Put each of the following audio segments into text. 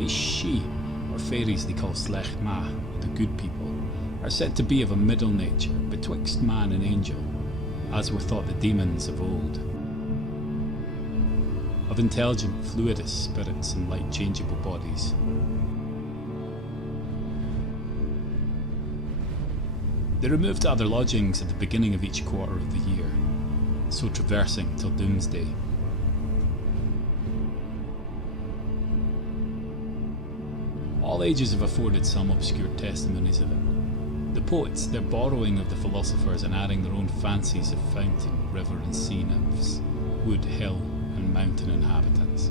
These Shi, or fairies they call Slech Ma, the good people, are said to be of a middle nature betwixt man and angel, as were thought the demons of old. Of intelligent, fluidous spirits and light changeable bodies. They removed to other lodgings at the beginning of each quarter of the year, so traversing till doomsday. All ages have afforded some obscure testimonies of it. The poets, their borrowing of the philosophers and adding their own fancies of fountain, river and sea nymphs, wood, hill and mountain inhabitants.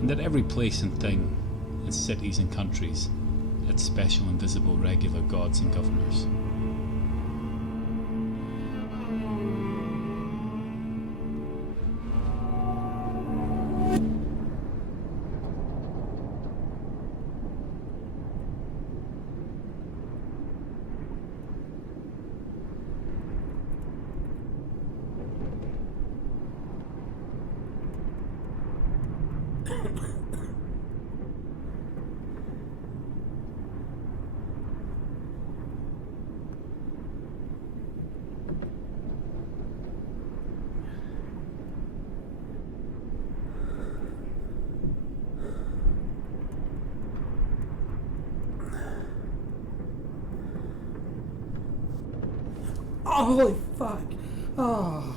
And that every place and thing, in cities and countries, had special invisible regular gods and governors. Oh, holy fuck. Oh.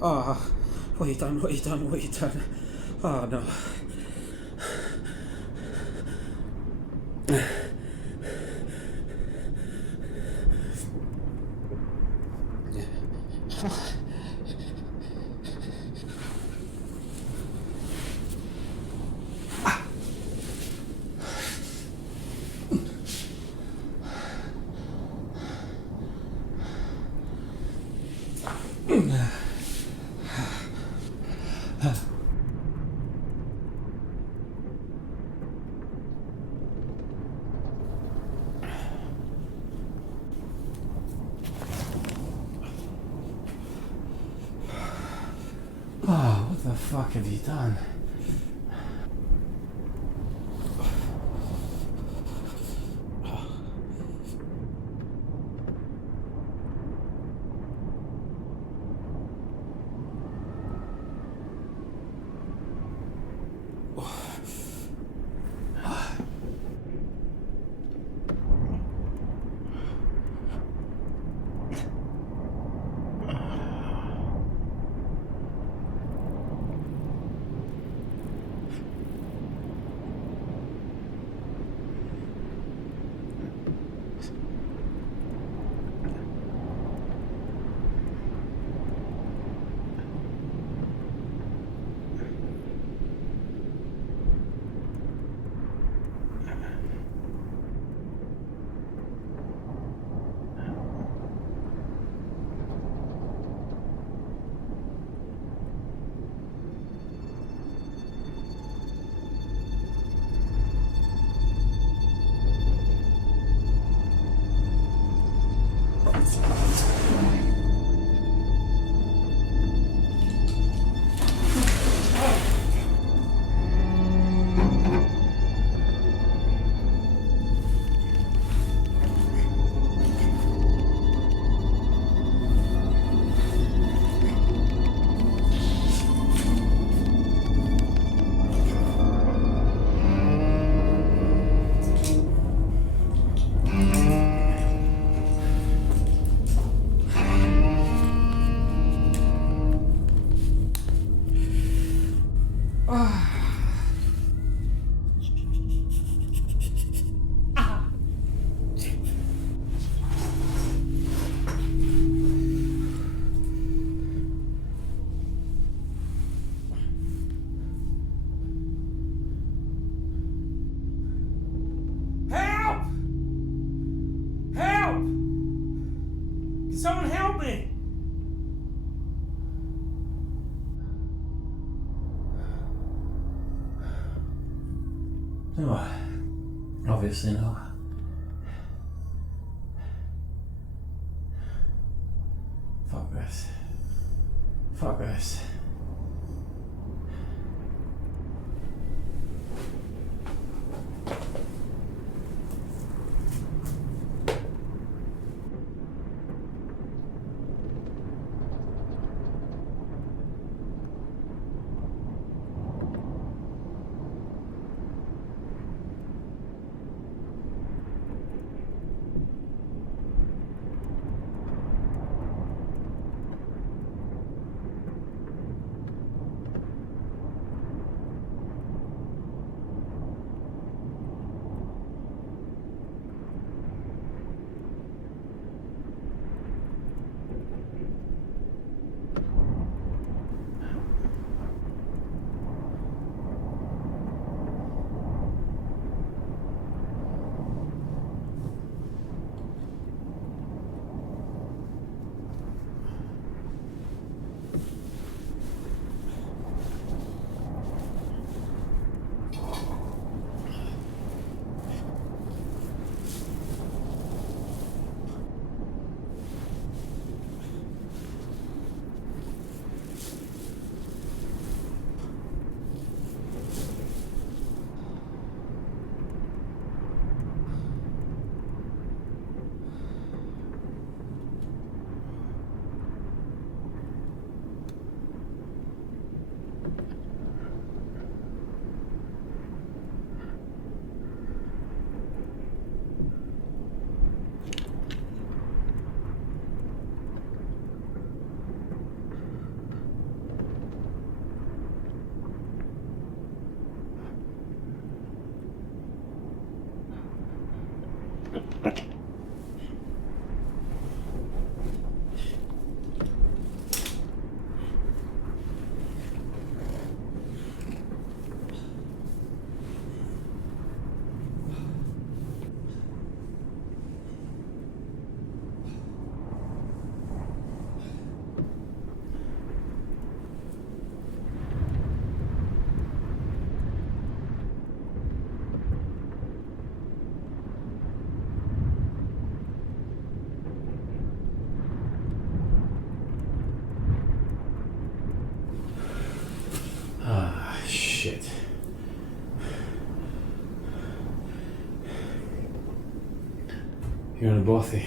Oh, what you done? What you done? What you done? Oh no. Oh, what the fuck have you done? Help! No, obviously not. Fuck this. Fuck this. Shit. You're in a bothy.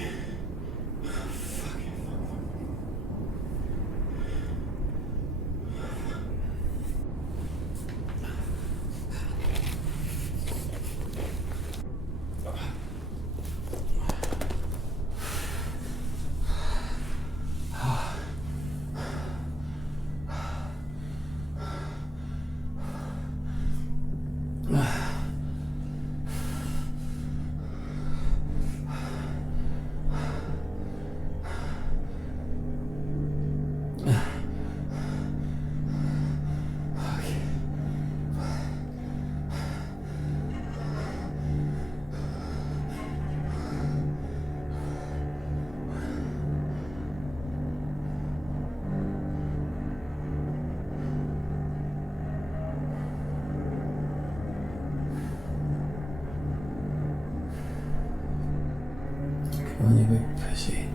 Come on, you big pussy.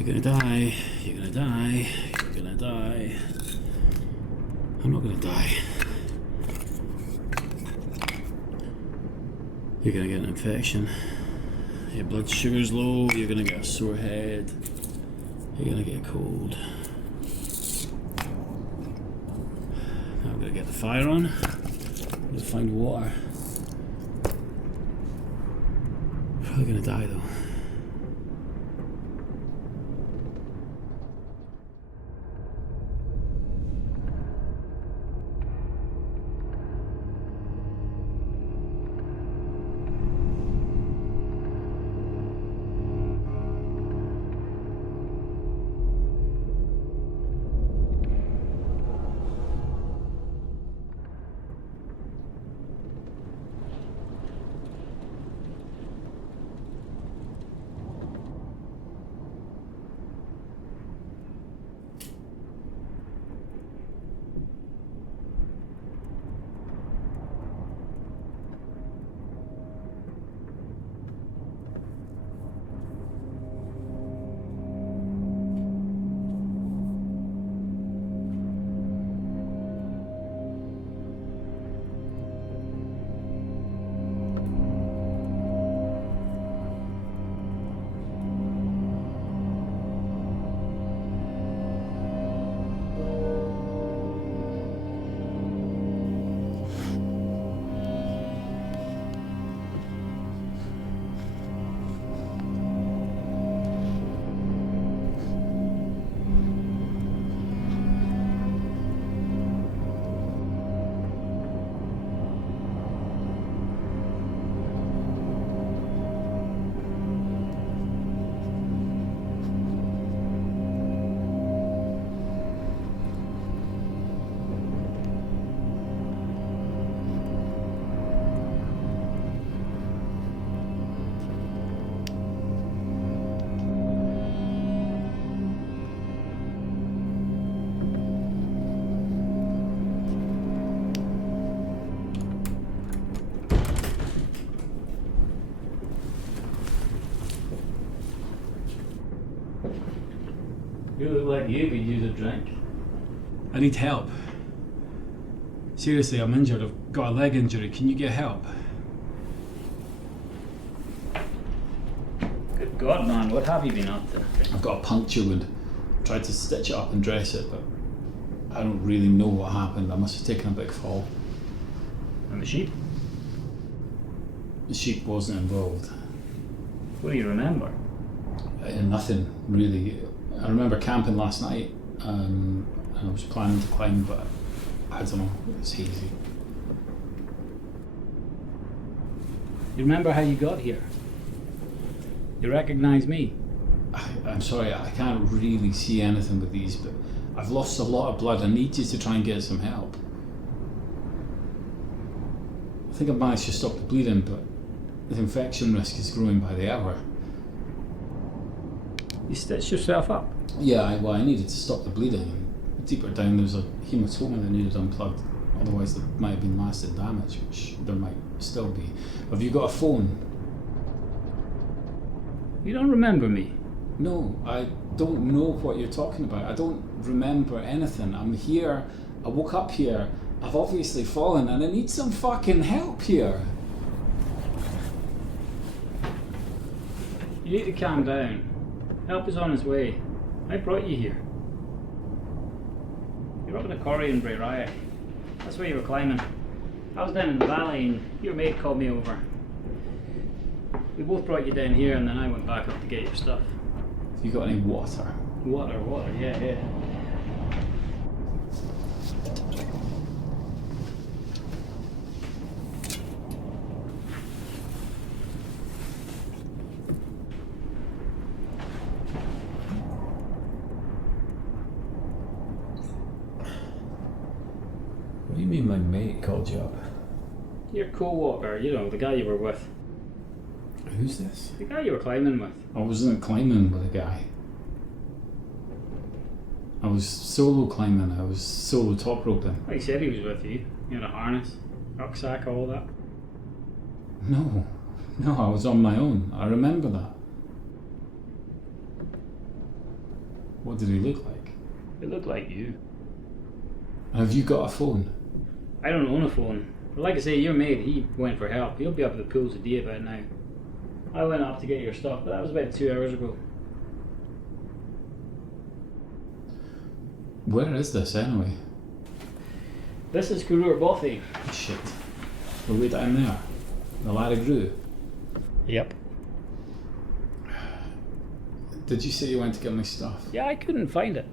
You're gonna die. You're gonna die. You're gonna die. I'm not gonna die. You're gonna get an infection. Your blood sugar's low. You're gonna get a sore head. You're gonna get a cold. Now I'm gonna get the fire on. I'm gonna find water. Probably gonna die though. You look like you could use a drink. I need help. Seriously, I'm injured. I've got a leg injury. Can you get help? Good God, man, what have you been up to? I've got a puncture wound. Tried to stitch it up and dress it, but I don't really know what happened. I must have taken a big fall. And the sheep? The sheep wasn't involved. What do you remember? Nothing, really. I remember camping last night, and I was planning to climb, but I don't know, it was hazy. You remember how you got here? You recognise me? I'm sorry, I can't really see anything with these, but I've lost a lot of blood. I need you to try and get some help. I think I've managed to stop the bleeding, but the infection risk is growing by the hour. You stitched yourself up? Yeah, I needed to stop the bleeding. Deeper down there's a hematoma that needed unplugged. Otherwise there might have been lasting damage, which there might still be. Have you got a phone? You don't remember me? No, I don't know what you're talking about. I don't remember anything. I'm here, I woke up here, I've obviously fallen and I need some fucking help here. You need to calm down. Help is on its way. I brought you here. You're up in the quarry in Bray Riot. That's where you were climbing. I was down in the valley and your mate called me over. We both brought you down here and then I went back up to get your stuff. Have you got any water? Water, yeah. What do you mean my mate called you up? Your co-walker, you know, the guy you were with. Who's this? The guy you were climbing with. I wasn't climbing with a guy. I was solo climbing, I was solo top roping. Well, he said he was with you. You had a harness, rucksack, all that. No, I was on my own. I remember that. What did he look like? It looked like you. Have you got a phone? I don't own a phone. But like I say, your mate, he went for help. He'll be up at the pools a day about now. I went up to get your stuff, but that was about 2 hours ago. Where is this anyway? This is Kurur Bothy. Shit. We're way down there. The Larrigru. Yep. Did you say you went to get my stuff? Yeah, I couldn't find it.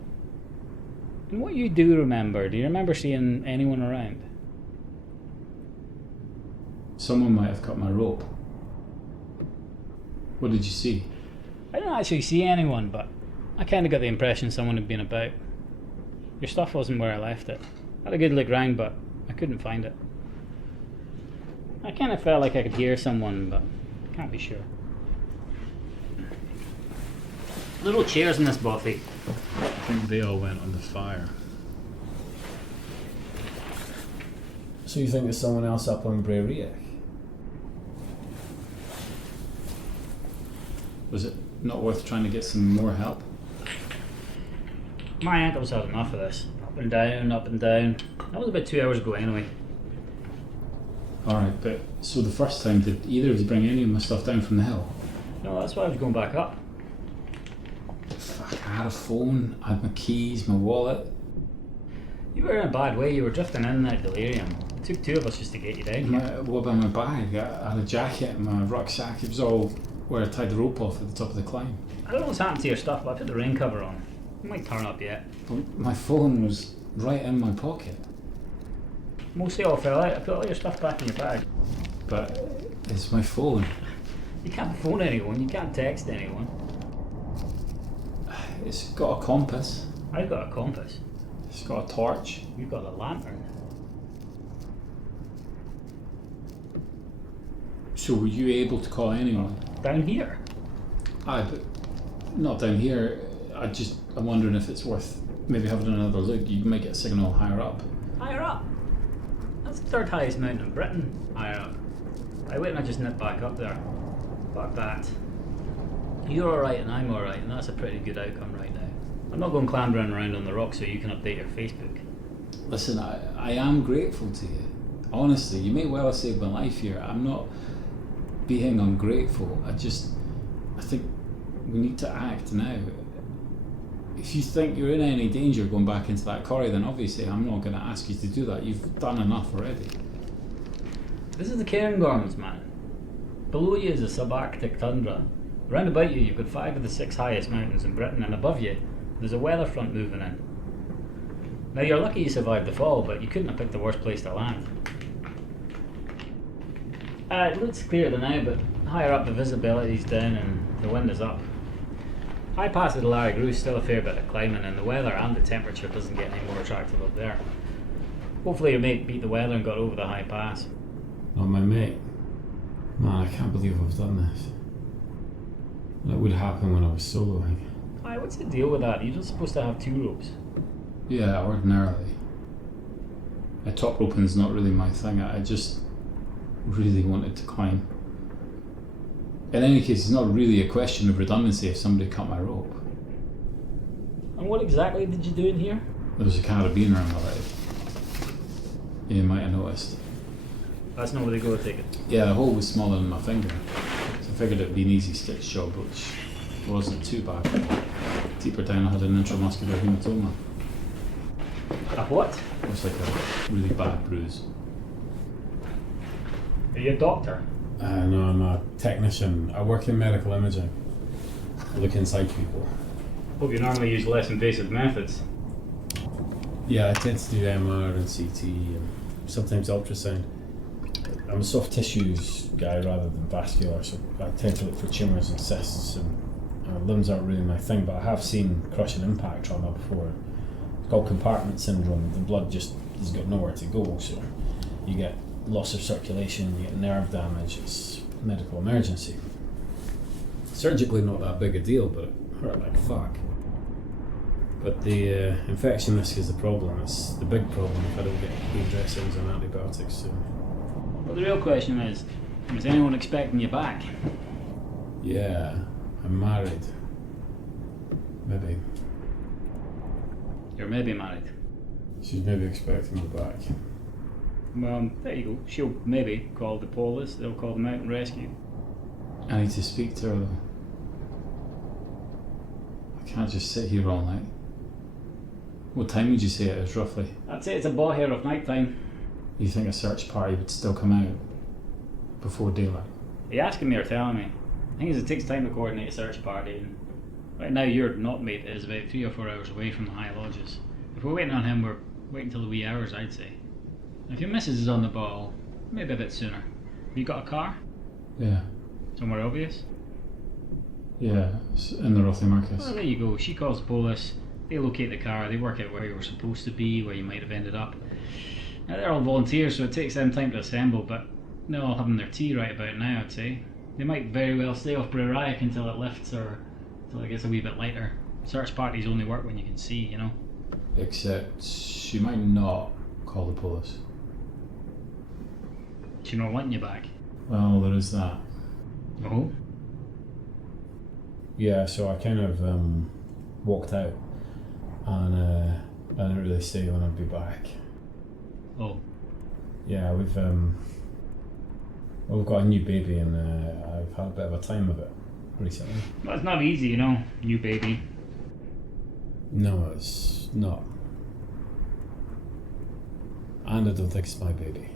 And what you do remember, do you remember seeing anyone around? Someone might have cut my rope. What did you see? I didn't actually see anyone, but I kind of got the impression someone had been about. Your stuff wasn't where I left it. I had a good look round, but I couldn't find it. I kind of felt like I could hear someone, but I can't be sure. Little chairs in this bothy. I think they all went on the fire. So you think there's someone else up on Bray Riach? Was it not worth trying to get some more help? My ankle's had enough of this. Up and down, up and down. That was about 2 hours ago anyway. Alright, but so the first time, did either of you bring any of my stuff down from the hill? No, that's why I was going back up. Fuck, I had a phone, I had my keys, my wallet. You were in a bad way. You were drifting in that delirium. It took two of us just to get you down here. What about my bag? I had a jacket and my rucksack. It was all where I tied the rope off at the top of the climb. I don't know what's happened to your stuff, but I put the rain cover on. It might turn up yet. But my phone was right in my pocket. Mostly all fell out. I put all your stuff back in your bag. But it's my phone. You can't phone anyone. You can't text anyone. It's got a compass. I've got a compass. It's got a torch. You've got a lantern. So were you able to call anyone? Down here. Aye, but not down here. I'm wondering if it's worth maybe having another look. You might get a signal higher up. Higher up. That's the third highest mountain in Britain. Higher up. I wait and I just nip back up there. Fuck that. You're alright and I'm alright, and that's a pretty good outcome right now. I'm not going clambering around on the rock so you can update your Facebook. Listen, I am grateful to you. Honestly, you may well have saved my life here. I'm not being ungrateful. I think we need to act now. If you think you're in any danger going back into that quarry, then obviously I'm not going to ask you to do that. You've done enough already. This is the Cairngorms, man. Below you is a subarctic tundra. Round about you, you've got 5 of the 6 highest mountains in Britain, and above you, there's a weather front moving in. Now, you're lucky you survived the fall, but you couldn't have picked the worst place to land. It looks clear to now, but higher up the visibility's down and the wind is up. High pass of the Larrigru is still a fair bit of climbing, and the weather and the temperature doesn't get any more attractive up there. Hopefully your mate beat the weather and got over the high pass. Not my mate. Man, I can't believe I've done this. That would happen when I was soloing. Aye, what's the deal with that? You're just supposed to have 2 ropes. Yeah, ordinarily. Top roping's not really my thing. I just really wanted to climb. In any case, it's not really a question of redundancy if somebody cut my rope. And what exactly did you do in here? There was a carabiner around my leg. You might have noticed. That's not where they go to take it. Yeah, the hole was smaller than my finger. So I figured it'd be an easy stitch job, which wasn't too bad. Deeper down I had an intramuscular hematoma. A what? It was like a really bad bruise. Are you a doctor? No, I'm a technician. I work in medical imaging. I look inside people. Hope you normally use less invasive methods. Yeah, I tend to do MR and CT and sometimes ultrasound. I'm a soft tissues guy rather than vascular, so I tend to look for tumours and cysts, and limbs aren't really my thing, but I have seen crushing impact trauma before. It's called compartment syndrome. The blood just has got nowhere to go, so you get loss of circulation, you get nerve damage. It's a medical emergency. Surgically not that big a deal, but it hurt like fuck. But the infection risk is the problem. It's the big problem if I don't get clean dressings and antibiotics soon. Well, the real question is anyone expecting you back? Yeah, I'm married. Maybe. You're maybe married. She's maybe expecting me back. Well, there you go. She'll maybe call the police. They'll call the mountain rescue. I need to speak to her though. I can't just sit here all night. What time would you say it is roughly? I'd say it's a bother of night time. You think a search party would still come out before daylight? Are you asking me or telling me? The thing is, it takes time to coordinate a search party, and right now your knotmate is about 3 or 4 hours away from the high lodges. If we're waiting on him, we're waiting till the wee hours, I'd say. If your missus is on the ball, maybe a bit sooner. Have you got a car? Yeah. Somewhere obvious? Yeah, in the Rothy Marcus. Well, there you go. She calls the police, they locate the car, they work out where you were supposed to be, where you might have ended up. Now, they're all volunteers, so it takes them time to assemble, but they're all having their tea right about now, I'd say. They might very well stay off Brerayak until it lifts or until it gets a wee bit lighter. Search parties only work when you can see, you know. Except she might not call the police. She's not wanting you back. Well, there is that. Oh? Yeah, so I kind of walked out, and I didn't really say when I'd be back. Oh. Yeah, we've got a new baby, and I've had a bit of a time of it recently. Well, it's not easy, you know, new baby. No, it's not. And I don't think it's my baby.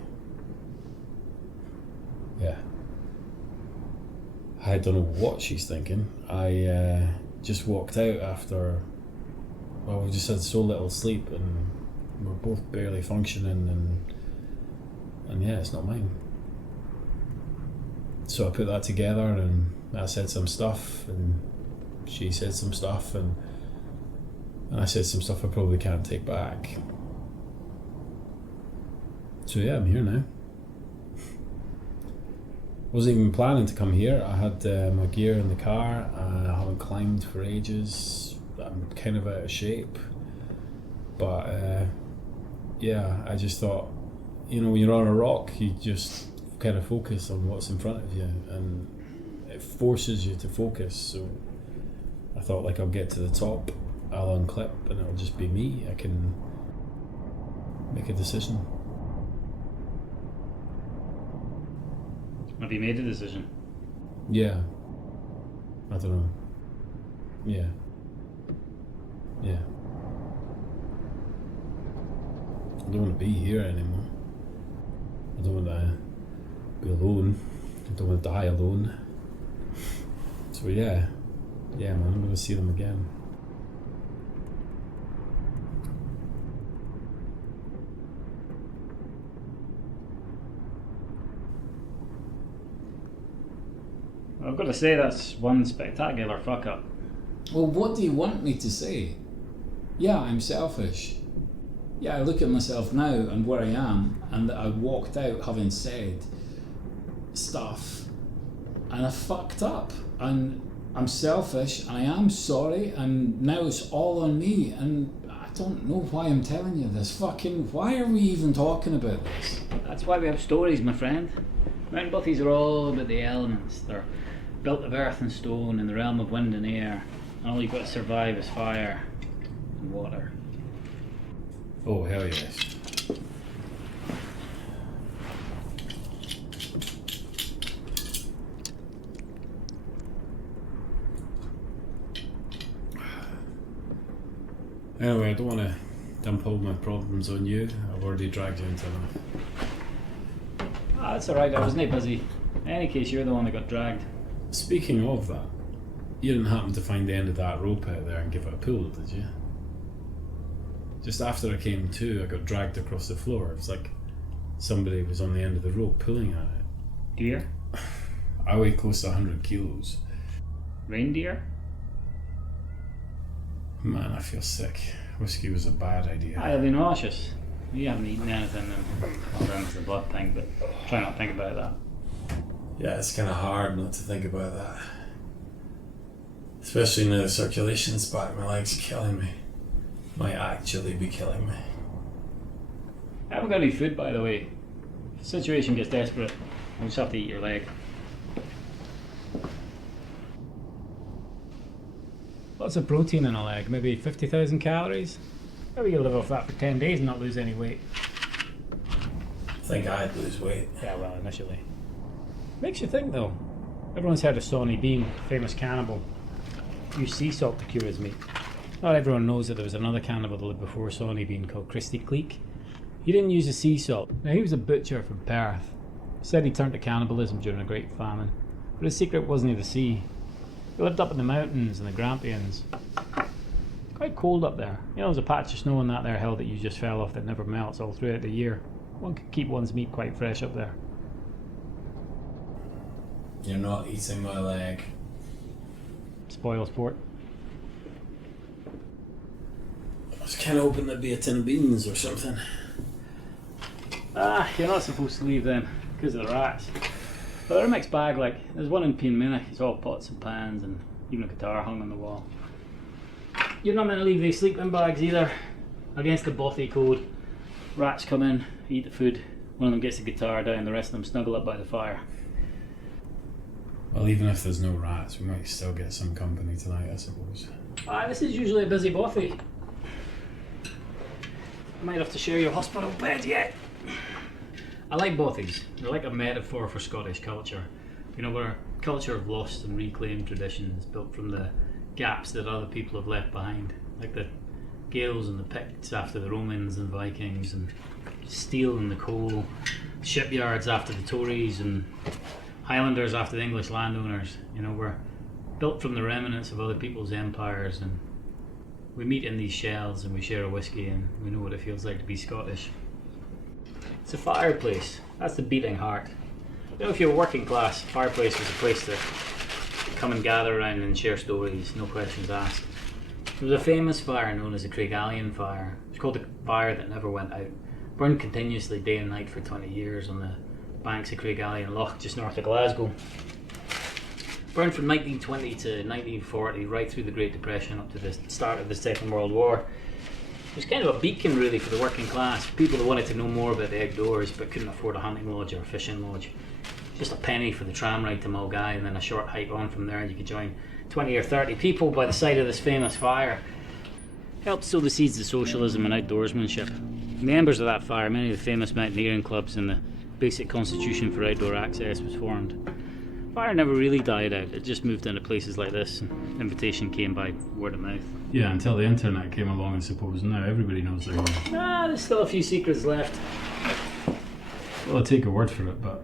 Yeah. I don't know what she's thinking. I just walked out after, well, we just had so little sleep and we're both barely functioning and yeah, it's not mine. So I put that together and I said some stuff and she said some stuff and I said some stuff I probably can't take back. So yeah, I'm here now. Wasn't even planning to come here. I had my gear in the car. I haven't climbed for ages. I'm kind of out of shape. But yeah, I just thought, you know, when you're on a rock, you just kind of focus on what's in front of you and it forces you to focus. So I thought, like, I'll get to the top, I'll unclip and it'll just be me. I can make a decision. Have you made a decision? Yeah. I don't know. Yeah. Yeah. I don't want to be here anymore. I don't want to be alone. I don't want to die alone. So yeah. Yeah, man, I'm going to see them again. I've got to say that's one spectacular fuck up. Well, what do you want me to say? Yeah, I'm selfish. Yeah, I look at myself now and where I am, and that I walked out having said stuff, and I fucked up, and I'm selfish, and I am sorry, and now it's all on me, and I don't know why I'm telling you this. Fucking, why are we even talking about this? That's why we have stories, my friend. Mountain butties are all about the elements. They're built of earth and stone in the realm of wind and air, and all you've got to survive is fire and water. Oh, hell yes. Anyway, I don't want to dump all my problems on you. I've already dragged you into enough. Ah, that's alright, I wasn't busy. In any case, you're the one that got dragged. Speaking of that, you didn't happen to find the end of that rope out there and give it a pull, did you? Just after I came to, I got dragged across the floor. It was like somebody was on the end of the rope pulling at it. Deer? I weigh close to 100 kilos. Reindeer? Man, I feel sick. Whiskey was a bad idea. I'll be nauseous. You haven't eaten anything and well, that's the blood thing, but try not to think about that. Yeah, it's kind of hard not to think about that. Especially now the circulation's back, my leg's killing me. Might actually be killing me. I haven't got any food, by the way. If the situation gets desperate, I'll just have to eat your leg. What's a protein in a leg? Maybe 50,000 calories? Maybe you'll live off that for 10 days and not lose any weight. I think I'd lose weight. Yeah, well, initially. Makes you think, though. Everyone's heard of Sawney Bean, famous cannibal. Used sea salt to cure his meat. Not everyone knows that there was another cannibal that lived before Sawney Bean called Christy Cleek. He didn't use the sea salt. Now, he was a butcher from Perth. Said he turned to cannibalism during a great famine. But his secret wasn't the sea. He lived up in the mountains and the Grampians. Quite cold up there. You know, there's a patch of snow on that there hill that you just fell off that never melts all throughout the year. One could keep one's meat quite fresh up there. You're not eating my leg. Spoil sport. I was kind of hoping there'd be a tin of beans or something. Ah, you're not supposed to leave them because of the rats. But they're a mixed bag, like, there's one in Penminnoch, it's all pots and pans and even a guitar hung on the wall. You're not meant to leave these sleeping bags either. Against the bothy code. Rats come in, eat the food, one of them gets the guitar down, the rest of them snuggle up by the fire. Well, even if there's no rats, we might still get some company tonight, I suppose. Ah, this is usually a busy bothy. I might have to share your hospital bed yet. I like bothies. They're like a metaphor for Scottish culture. You know, we're a culture of lost and reclaimed traditions built from the gaps that other people have left behind. Like the Gaels and the Picts after the Romans and Vikings, and steel and the coal, shipyards after the Tories, and Highlanders after the English landowners. You know, we're built from the remnants of other people's empires, and we meet in these shells and we share a whiskey and we know what it feels like to be Scottish. It's a fireplace. That's the beating heart. You know, if you're working class, fireplace was a place to come and gather around and share stories, no questions asked. There was a famous fire known as the Craigallon fire. It's called the fire that never went out. Burned continuously day and night for 20 years on the banks of Craigallon Loch, just north of Glasgow. Burned from 1920 to 1940, right through the Great Depression up to the start of the Second World War. It was kind of a beacon really for the working class, people that wanted to know more about the outdoors but couldn't afford a hunting lodge or a fishing lodge. Just a penny for the tram ride to Mulgai, and then a short hike on from there and you could join 20 or 30 people by the side of this famous fire. Helped sow the seeds of socialism and outdoorsmanship. Members of that fire, many of the famous mountaineering clubs, and the basic constitution for outdoor access was formed. Fire never really died out, it just moved into places like this, and invitation came by word of mouth. Yeah, until the internet came along, I suppose. Now everybody knows they're here. There's still a few secrets left. Well, I take your word for it, but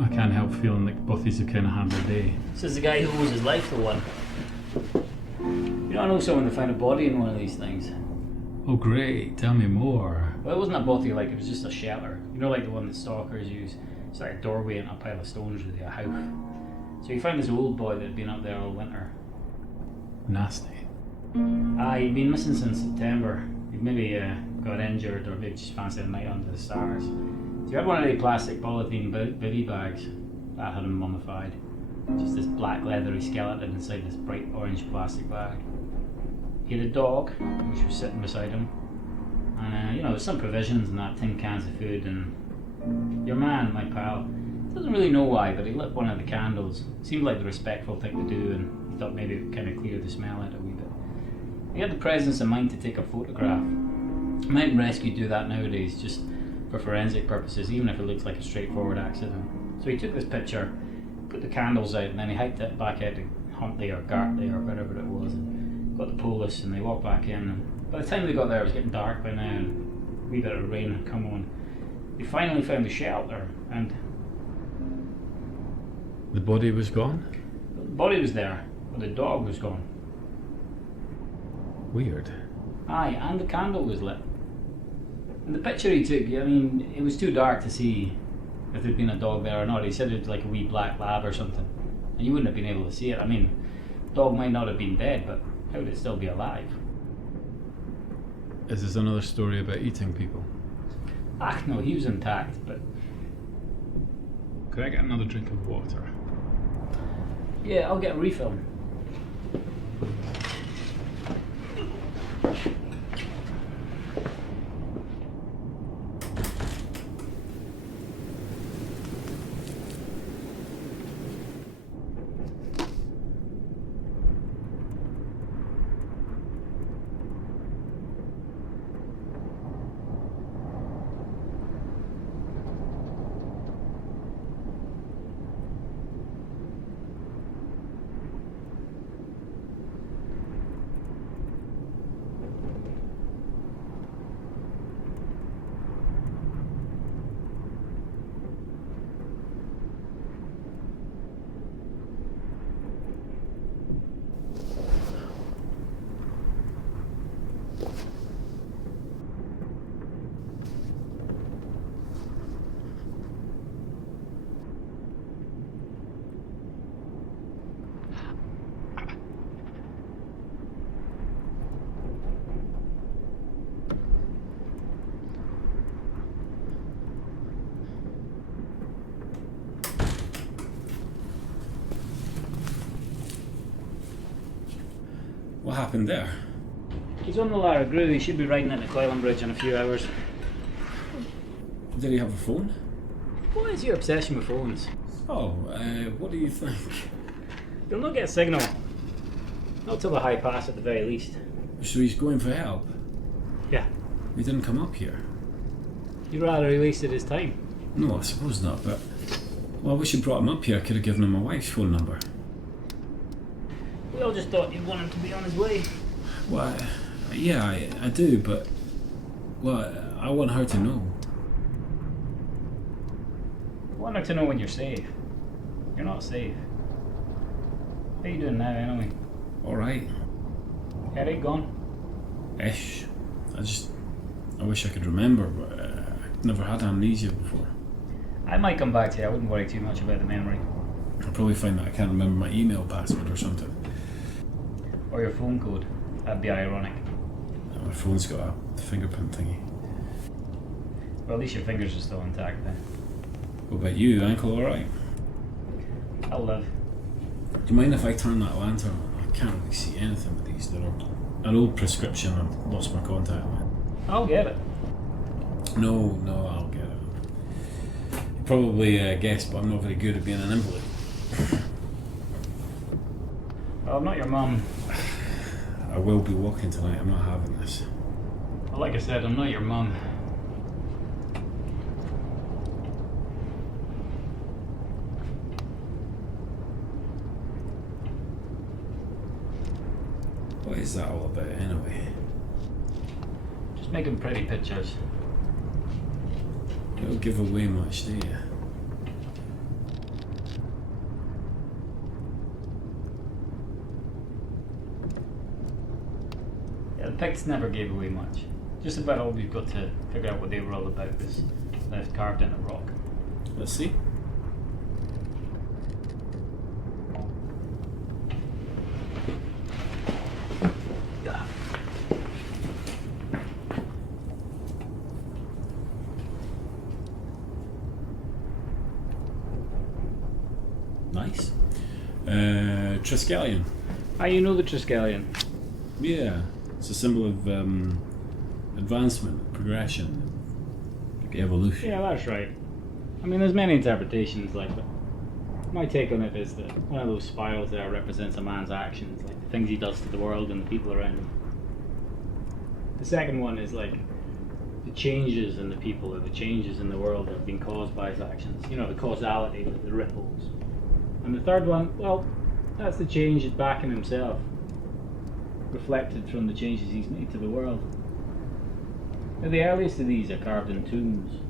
I can't help feeling like bothies have kind of had their day. This is the guy who owes his life to one. You know, I know someone that found a body in one of these things. Oh great, tell me more. Well, it wasn't a bothy, like, it was just a shelter. You know, like the one that stalkers use. It's like a doorway and a pile of stones, really, a house. So he found this old boy that had been up there all winter. Nasty. He'd been missing since September. He'd maybe got injured or maybe just fancied a night under the stars. So he had one of the plastic polythene bivvy bags that had him mummified. Just this black leathery skeleton inside this bright orange plastic bag. He had a dog, which was sitting beside him. And, there's some provisions and that, tin cans of food, and your man, my pal, doesn't really know why, but he lit one of the candles. It seemed like the respectful thing to do, and he thought maybe it would kind of clear the smell out a wee bit. He had the presence of mind to take a photograph. Mountain rescue do that nowadays, just for forensic purposes, even if it looks like a straightforward accident. So he took this picture, put the candles out, and then he hiked it back out to Huntly or Gartley or wherever it was, and got the police, and they walked back in. And by the time they got there, it was getting dark by now, and a wee bit of rain had come on. They finally found the shelter, and The body was gone? the body was there, but the dog was gone. Weird. Aye, and the candle was lit. And the picture he took, I mean, it was too dark to see if there'd been a dog there or not. He said it was like a wee black lab or something. And you wouldn't have been able to see it. I mean, the dog might not have been dead, but how would it still be alive? Is this another story about eating people? Ah, no, he was intact, but... Could I get another drink of water? Yeah, I'll get a refill. What happened there? He's on the Lara Gru. He should be riding at the Coilan Bridge in a few hours. Did he have a phone? What is your obsession with phones? Oh, what do you think? You'll not get a signal. Not till the high pass at the very least. So he's going for help? Yeah. He didn't come up here? You'd rather he wasted his time? No, I suppose not, but... Well, I wish you brought him up here. I could have given him my wife's phone number. We all just thought you'd want him to be on his way. Well, yeah, I do, but... Well, I want her to know. I want her to know when you're safe. You're not safe. How you doing now, anyway? Alright. Headache gone? Ish. I wish I could remember, but I've never had amnesia before. I might come back to you. I wouldn't worry too much about the memory. I'll probably find that I can't remember my email password or something. Or your phone code. That'd be ironic. My phone's got a fingerprint thingy. Well, at least your fingers are still intact then. What about you? Ankle alright? I'll live. Do you mind if I turn that lantern on? I can't really see anything with these. They're an old prescription. I've lost my contact with. I'll get it. No, I'll get it. You probably guessed, but I'm not very good at being an invalid. Well, I'm not your mum. I will be walking tonight. I'm not having this. Well, like I said, I'm not your mum. What is that all about anyway? Just making pretty pictures. Don't give away much, do you? Yeah, the pics never gave away much. Just about all we've got to figure out what they were all about is left carved in a rock. Let's see. Nice. Triskelion. Ah, you know the Triskelion. Yeah, it's a symbol of advancement, progression, evolution. Yeah, that's right. I mean, there's many interpretations, like, but my take on it is that one of those spirals there represents a man's actions, like the things he does to the world and the people around him. The second one is like the changes in the people or the changes in the world that have been caused by his actions. You know, the causality, the ripples. And the third one, well, that's the changes back in himself, reflected from the changes he's made to the world. Now, the earliest of these are carved in tombs.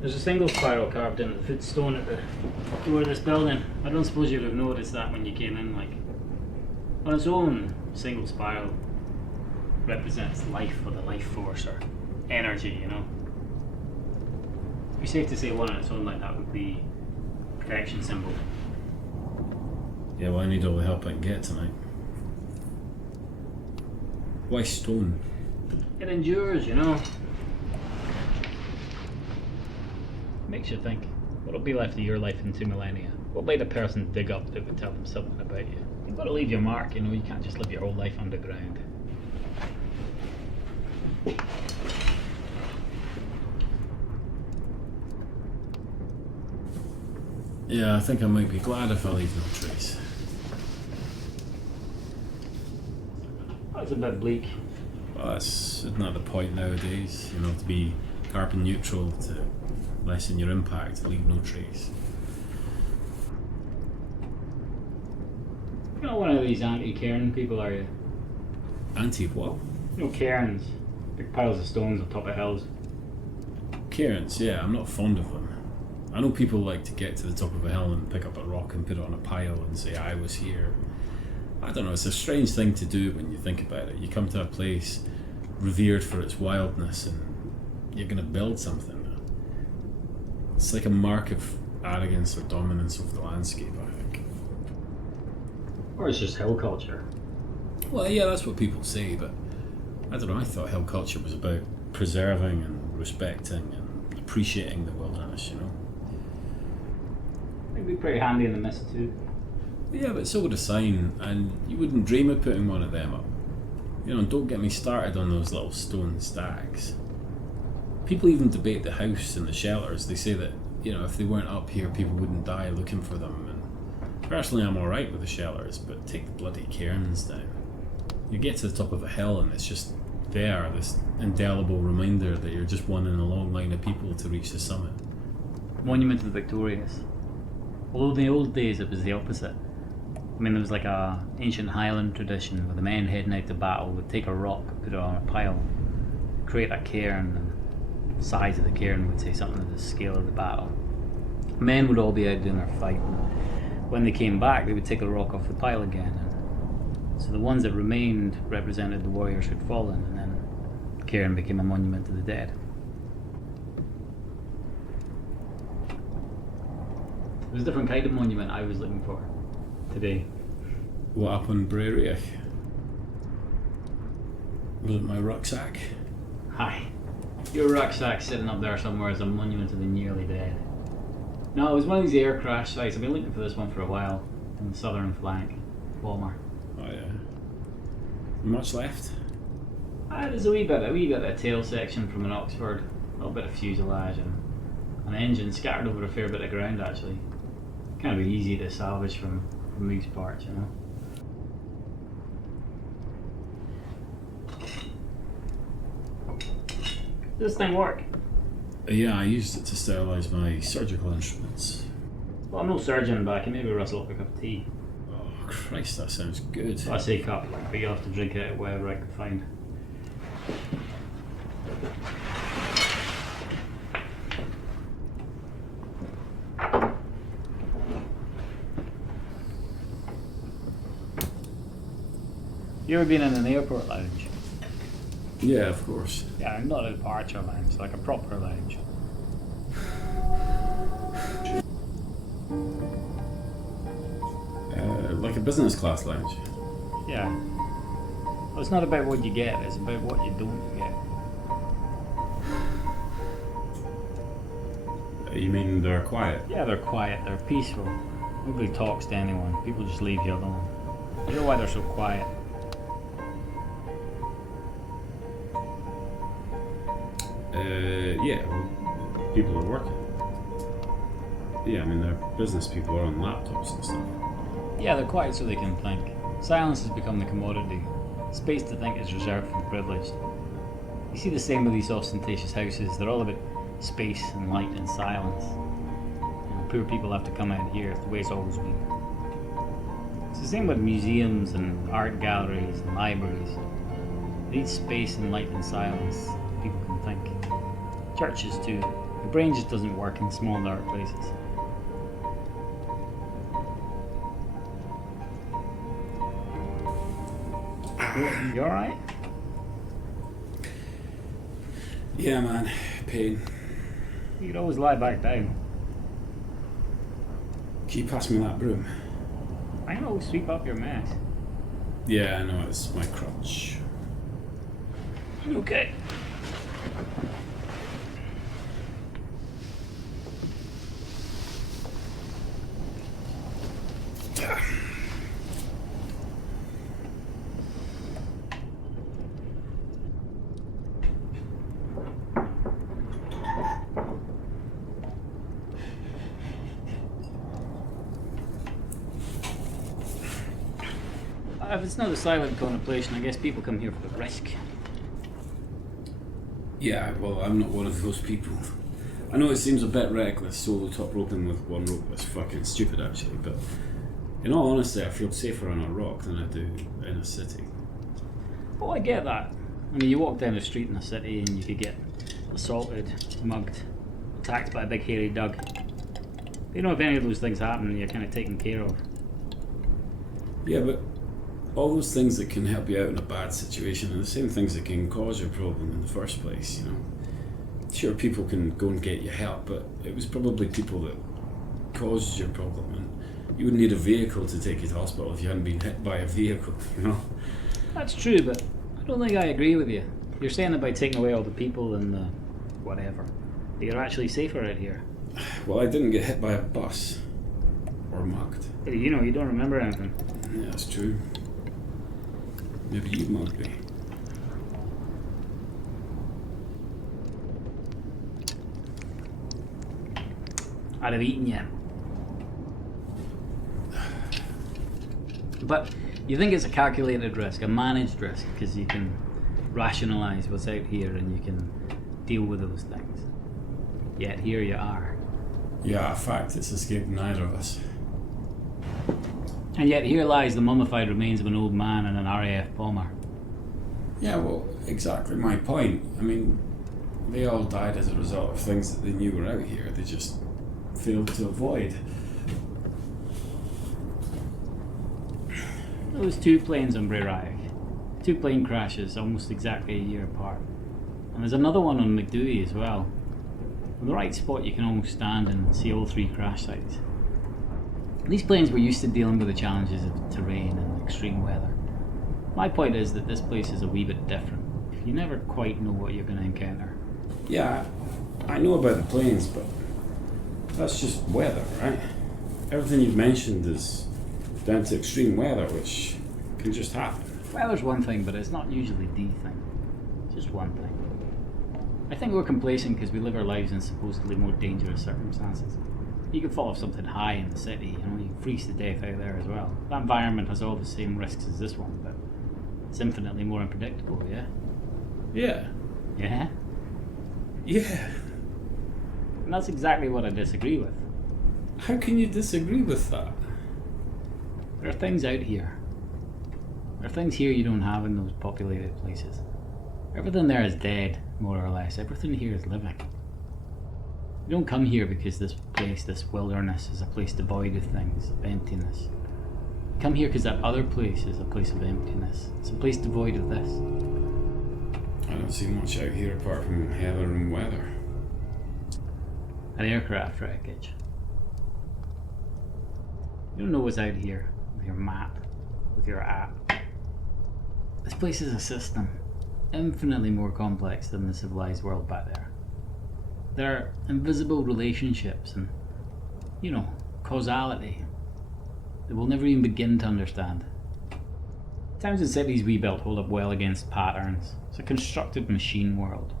There's a single spiral carved in the footstone at the door of this building. I don't suppose you'd have noticed that when you came in, like. On its own, single spiral represents life or the life force or energy, you know. It'd be safe to say one on its own like that would be a protection symbol. Yeah, well, I need all the help I can get tonight. Why stone? It endures, you know. Makes you think, what'll be left of your life in 2 millennia? What might a person dig up that would tell them something about you? You've got to leave your mark, you know, you can't just live your whole life underground. Yeah, I think I might be glad if I leave no trace. That's a bit bleak. Well, that's not the point nowadays, you know, to be carbon neutral, to lessen your impact, to leave no trace. You're not one of these anti-cairn people, are you? Anti what? You know, cairns. Big piles of stones on top of hills. Cairns, yeah, I'm not fond of them. I know people like to get to the top of a hill and pick up a rock and put it on a pile and say, I was here. I don't know, it's a strange thing to do when you think about it. You come to a place revered for its wildness and you're going to build something. It's like a mark of arrogance or dominance over the landscape, I think. Or it's just hill culture. Well, yeah, that's what people say, but I don't know, I thought hill culture was about preserving and respecting and appreciating the wilderness, you know? It'd be pretty handy in the mist too. Yeah, but so would a sign, and you wouldn't dream of putting one of them up. You know, and don't get me started on those little stone stacks. People even debate the house and the shelters. They say that, you know, if they weren't up here, people wouldn't die looking for them. And personally, I'm alright with the shelters, but take the bloody cairns down. You get to the top of a hill and it's just there, this indelible reminder that you're just one in a long line of people to reach the summit. Monument to the Victorious. Although in the old days it was the opposite. I mean, there was like a ancient Highland tradition where the men heading out to battle would take a rock, put it on a pile, create a cairn, and the size of the cairn would say something to the scale of the battle. Men would all be out doing their fight, and when they came back they would take a rock off the pile again. And so the ones that remained represented the warriors who'd fallen, and then the cairn became a monument to the dead. It was a different kind of monument I was looking for today. What up on Bray? Was it my rucksack? Hi. Your rucksack's sitting up there somewhere as a monument to the nearly dead. No, it was one of these air crash sites. I've been looking for this one for a while. On the southern flank. Walmer. Oh yeah. Much left? There's a wee bit of a tail section from an Oxford, a little bit of fuselage and an engine scattered over a fair bit of ground actually. Kind of easy to salvage from loose parts, you know. Does this thing work? Yeah, I used it to sterilise my surgical instruments. Well, I'm no surgeon, but I can maybe rustle up a cup of tea. Oh Christ, that sounds good. I say cup, but you'll have to drink it wherever I can find. You ever been in an airport lounge? Yeah, of course. Yeah, not a departure lounge, like a proper lounge. Like a business class lounge. Yeah. Well, it's not about what you get, it's about what you don't get. You mean they're quiet? Yeah, they're quiet, they're peaceful. Nobody talks to anyone, people just leave you alone. You know why they're so quiet? Yeah, well, people are working. Yeah, I mean, they're business people are on laptops and stuff. Yeah, they're quiet so they can think. Silence has become the commodity. Space to think is reserved for the privileged. You see the same with these ostentatious houses. They're all about space and light and silence. And poor people have to come out here. It's the way it's always been. It's the same with museums and art galleries and libraries. They need space and light and silence so people can think. Churches too. The brain just doesn't work in small dark places. You alright? Yeah, man. Pain. You could always lie back down. Can you pass me that broom? I can always sweep up your mess. Yeah, I know, it's my crutch. Okay. If it's not a silent contemplation, I guess people come here for the risk. Yeah, well, I'm not one of those people. I know it seems a bit reckless, solo top roping with one rope. That's fucking stupid, actually, but in all honesty, I feel safer on a rock than I do in a city. Oh, I get that. I mean, you walk down the street in a city and you could get assaulted, mugged, attacked by a big hairy dog. You know, if any of those things happen, you're kind of taken care of. Yeah, but all those things that can help you out in a bad situation are the same things that can cause your problem in the first place, you know. Sure, people can go and get you help, but it was probably people that caused your problem, and you wouldn't need a vehicle to take you to hospital if you hadn't been hit by a vehicle, you know. That's true, but I don't think I agree with you. You're saying that by taking away all the people and the whatever, that you're actually safer out here. Well, I didn't get hit by a bus, or mugged. You know, you don't remember anything. Yeah, that's true. Maybe you mugged me. I'd have eaten you. But you think it's a calculated risk, a managed risk, because you can rationalise what's out here and you can deal with those things. Yet here you are. Yeah, in fact, it's escaped neither of us. And yet here lies the mummified remains of an old man and an RAF bomber. Yeah, well, exactly my point. I mean, they all died as a result of things that they knew were out here. They just failed to avoid. Those two planes on Breraig. Two plane crashes almost exactly a year apart. And there's another one on McDewey as well. From the right spot you can almost stand and see all three crash sites. These planes were used to dealing with the challenges of terrain and extreme weather. My point is that this place is a wee bit different. You never quite know what you're going to encounter. Yeah, I know about the planes, but that's just weather, right? Everything you've mentioned is down to extreme weather, which can just happen. Weather's one thing, but it's not usually the thing. It's just one thing. I think we're complacent because we live our lives in supposedly more dangerous circumstances. You can fall off something high in the city, you can freeze to death out there as well. That environment has all the same risks as this one, but it's infinitely more unpredictable, yeah? Yeah. Yeah? Yeah. And that's exactly what I disagree with. How can you disagree with that? There are things out here. There are things here you don't have in those populated places. Everything there is dead, more or less. Everything here is living. You don't come here because this place, this wilderness, is a place devoid of things, of emptiness. You come here because that other place is a place of emptiness. It's a place devoid of this. I don't see much out here apart from heather and weather. An aircraft wreckage. You don't know what's out here with your map, with your app. This place is a system, infinitely more complex than the civilized world back there. There are invisible relationships and, causality that we'll never even begin to understand. Towns and cities we built hold up well against patterns. It's a constructed machine world.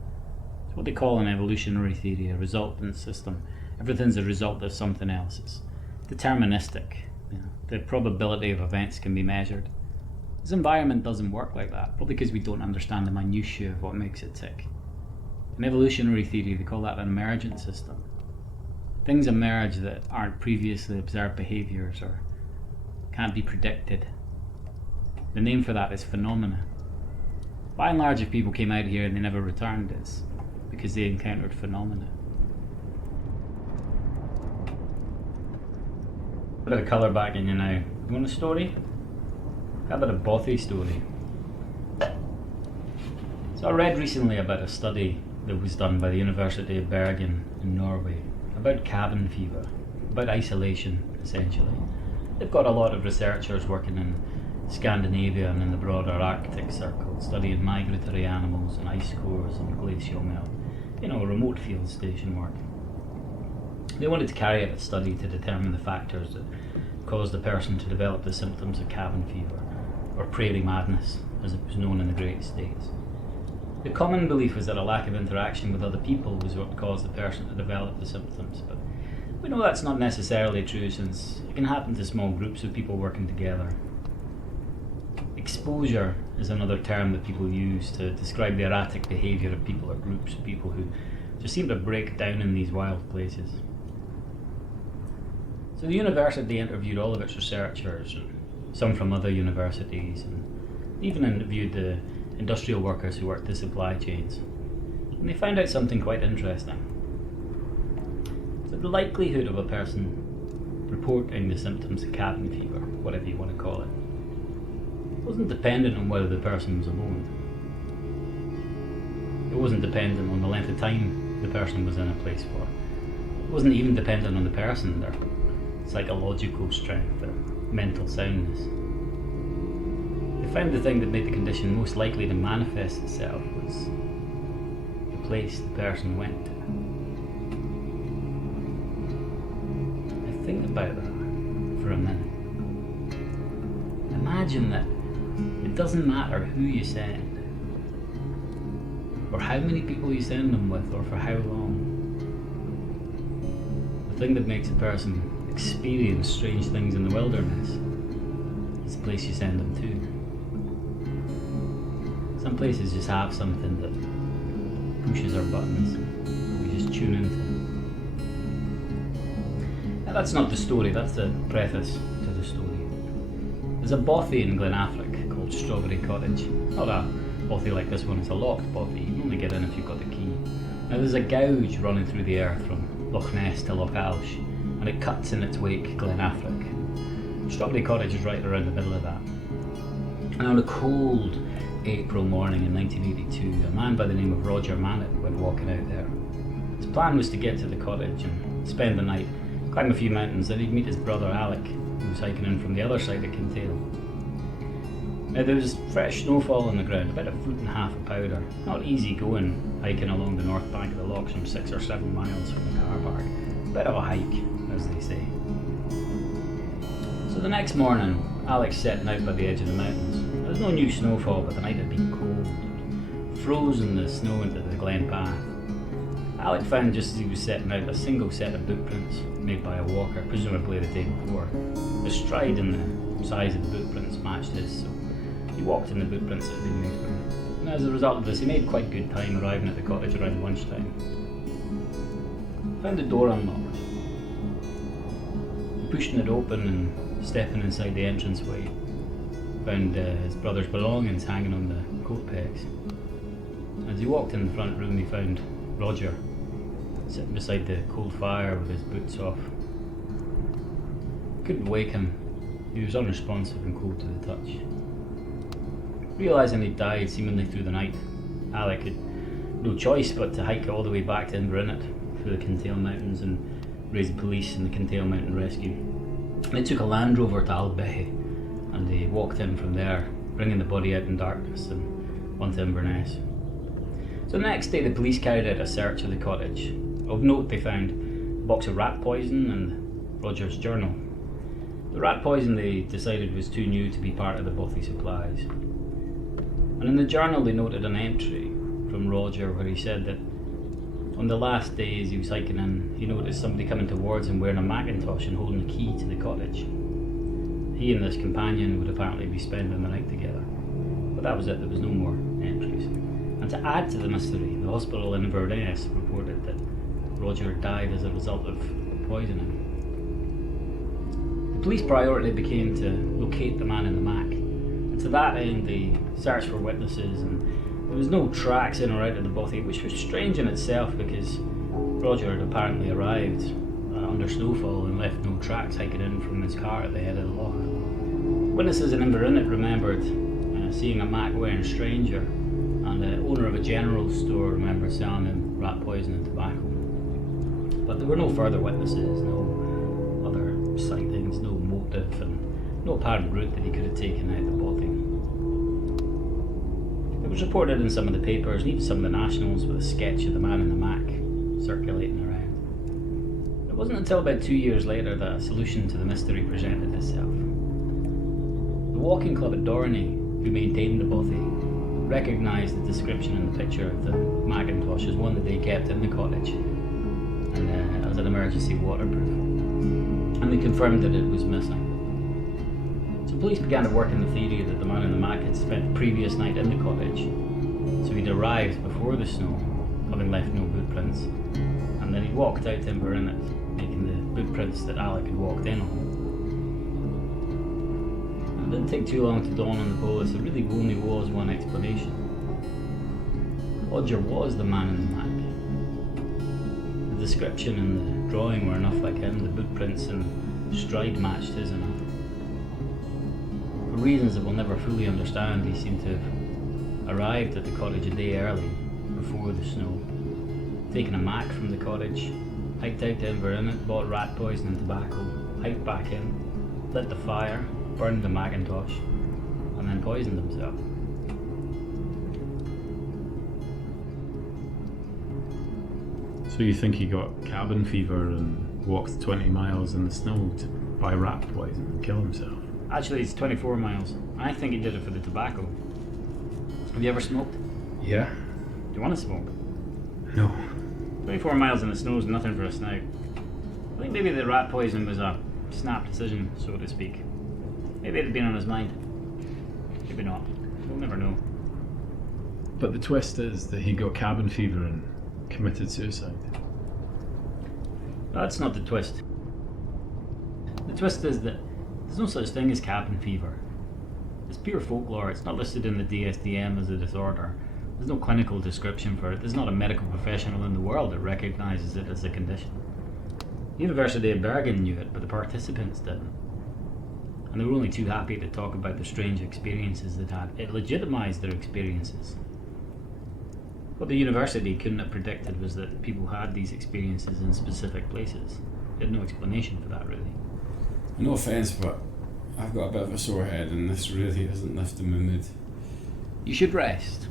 It's what they call in evolutionary theory a resultant system. Everything's a result of something else. It's deterministic. The probability of events can be measured. This environment doesn't work like that, probably because we don't understand the minutiae of what makes it tick. In evolutionary theory, they call that an emergent system. Things emerge that aren't previously observed behaviours or can't be predicted. The name for that is phenomena. By and large, if people came out here and they never returned, it's because they encountered phenomena. A bit of colour back in you now. You want a story? Got a bit of bothy story. So I read recently about a study that was done by the University of Bergen in Norway about cabin fever, about isolation essentially. They've got a lot of researchers working in Scandinavia and in the broader Arctic Circle, studying migratory animals and ice cores and glacial melt, remote field station work. They wanted to carry out a study to determine the factors that caused a person to develop the symptoms of cabin fever, or prairie madness, as it was known in the Great States. The common belief was that a lack of interaction with other people was what caused the person to develop the symptoms, but we know that's not necessarily true, since it can happen to small groups of people working together. Exposure is another term that people use to describe the erratic behaviour of people or groups of people who just seem to break down in these wild places. So the university interviewed all of its researchers, and some from other universities, and even interviewed the industrial workers who worked the supply chains. And they found out something quite interesting. So the likelihood of a person reporting the symptoms of cabin fever, whatever you want to call it, wasn't dependent on whether the person was alone. It wasn't dependent on the length of time the person was in a place for. It wasn't even dependent on the person, their psychological strength, their mental soundness. They found the thing that made the condition most likely to manifest itself was the place the person went to. Now think about that for a minute. Imagine that it doesn't matter who you send, or how many people you send them with, or for how long. The thing that makes a person experience strange things in the wilderness is the place you send them to. Some places just have something that pushes our buttons, we just tune into. Now that's not the story, that's the preface to the story. There's a bothy in Glenafric called Strawberry Cottage. Not a bothy like this one, it's a locked bothy. You can only get in if you've got the key. Now there's a gouge running through the earth from Loch Ness to Loch Alsh, and it cuts in its wake Glenafric. Strawberry Cottage is right around the middle of that. And on a cold April morning in 1982, a man by the name of Roger Mannett went walking out there. His plan was to get to the cottage and spend the night, climb a few mountains, then he'd meet his brother Alec, who was hiking in from the other side of Kintail. Now there was fresh snowfall on the ground, about 1.5 feet of powder. Not easy going, hiking along the north bank of the loch, some 6 or 7 miles from the car park. Bit of a hike, as they say. So the next morning, Alex setting out by the edge of the mountains. There was no new snowfall, but the night had been cold. Frozen the snow into the glen path. Alec found just as he was setting out a single set of bootprints made by a walker, presumably the day before. The stride and the size of the bootprints matched his, so he walked in the bootprints that had been made for him. And as a result of this, he made quite good time arriving at the cottage around lunchtime. Found the door unlocked. Pushing it open and stepping inside the entranceway, found his brother's belongings hanging on the coat pegs. As he walked in the front room, he found Roger sitting beside the cold fire with his boots off. Couldn't wake him. He was unresponsive and cold to the touch. Realising he'd died seemingly through the night, Alec had no choice but to hike all the way back to Inverness through the Kintail Mountains and raise the police and the Kintail Mountain Rescue. They took a Land Rover to Albehe and they walked in from there, bringing the body out in darkness and onto Inverness. So the next day the police carried out a search of the cottage. Of note, they found a box of rat poison and Roger's journal. The rat poison they decided was too new to be part of the bothy supplies. And in the journal they noted an entry from Roger where he said that on the last day as he was hiking in, he noticed somebody coming towards him wearing a Macintosh and holding a key to the cottage. He and this companion would apparently be spending the night together. But that was it, there was no more entries. And to add to the mystery, the hospital in Inverness reported that Roger died as a result of poisoning. The police priority became to locate the man in the Mac. And to that end, they searched for witnesses, and there was no tracks in or out of the bothy, which was strange in itself because Roger had apparently arrived under snowfall and left no tracks hiking in from his car at the head of the loch. Witnesses in Inverness remembered seeing a Mac wearing stranger, and the owner of a general store remembered selling him rat poison and tobacco. But there were no further witnesses, no other sightings, no motive, and no apparent route that he could have taken out of the bothy. It was reported in some of the papers, and even some of the nationals, with a sketch of the man in the Mac circulating around. It wasn't until about 2 years later that a solution to the mystery presented itself. The walking club at Dorney, who maintained the bothy, recognised the description in the picture of the Macintosh as one that they kept in the cottage, and as an emergency waterproof. And they confirmed that it was missing. So police began to work on the theory that the man in the Mac had spent the previous night in the cottage, so he'd arrived before the snow, having left no bootprints, and then he walked out to Inverness, making the bootprints that Alec had walked in on. It didn't take too long to dawn on the police, there really only was one explanation. Roger was the man in the Mac. The description and the drawing were enough like him, the bootprints and stride matched his enough. For reasons that we'll never fully understand, he seemed to have arrived at the cottage a day early, before the snow, taken a Mac from the cottage, hiked out to Inverness, bought rat poison and tobacco, hiked back in, lit the fire, burned the Macintosh, and then poisoned himself. So you think he got cabin fever and walked 20 miles in the snow to by rat poison and kill himself. Actually, it's 24 miles. I think he did it for the tobacco. Have you ever smoked? Yeah? Do you want to smoke? No. 24 miles in the snow is nothing for us now. I think maybe the rat poison was a snap decision, so to speak. Maybe it had been on his mind. Maybe not. We'll never know. But the twist is that he got cabin fever and committed suicide. That's not the twist. The twist is that there's no such thing as cabin fever. It's pure folklore. It's not listed in the DSDM as a disorder. There's no clinical description for it. There's not a medical professional in the world that recognises it as a condition. The University of Bergen knew it, but the participants didn't. And they were only too happy to talk about the strange experiences they'd had. It legitimised their experiences. What the university couldn't have predicted was that people had these experiences in specific places. They had no explanation for that, really. No offence, but I've got a bit of a sore head and this really isn't lifting my mood. You should rest.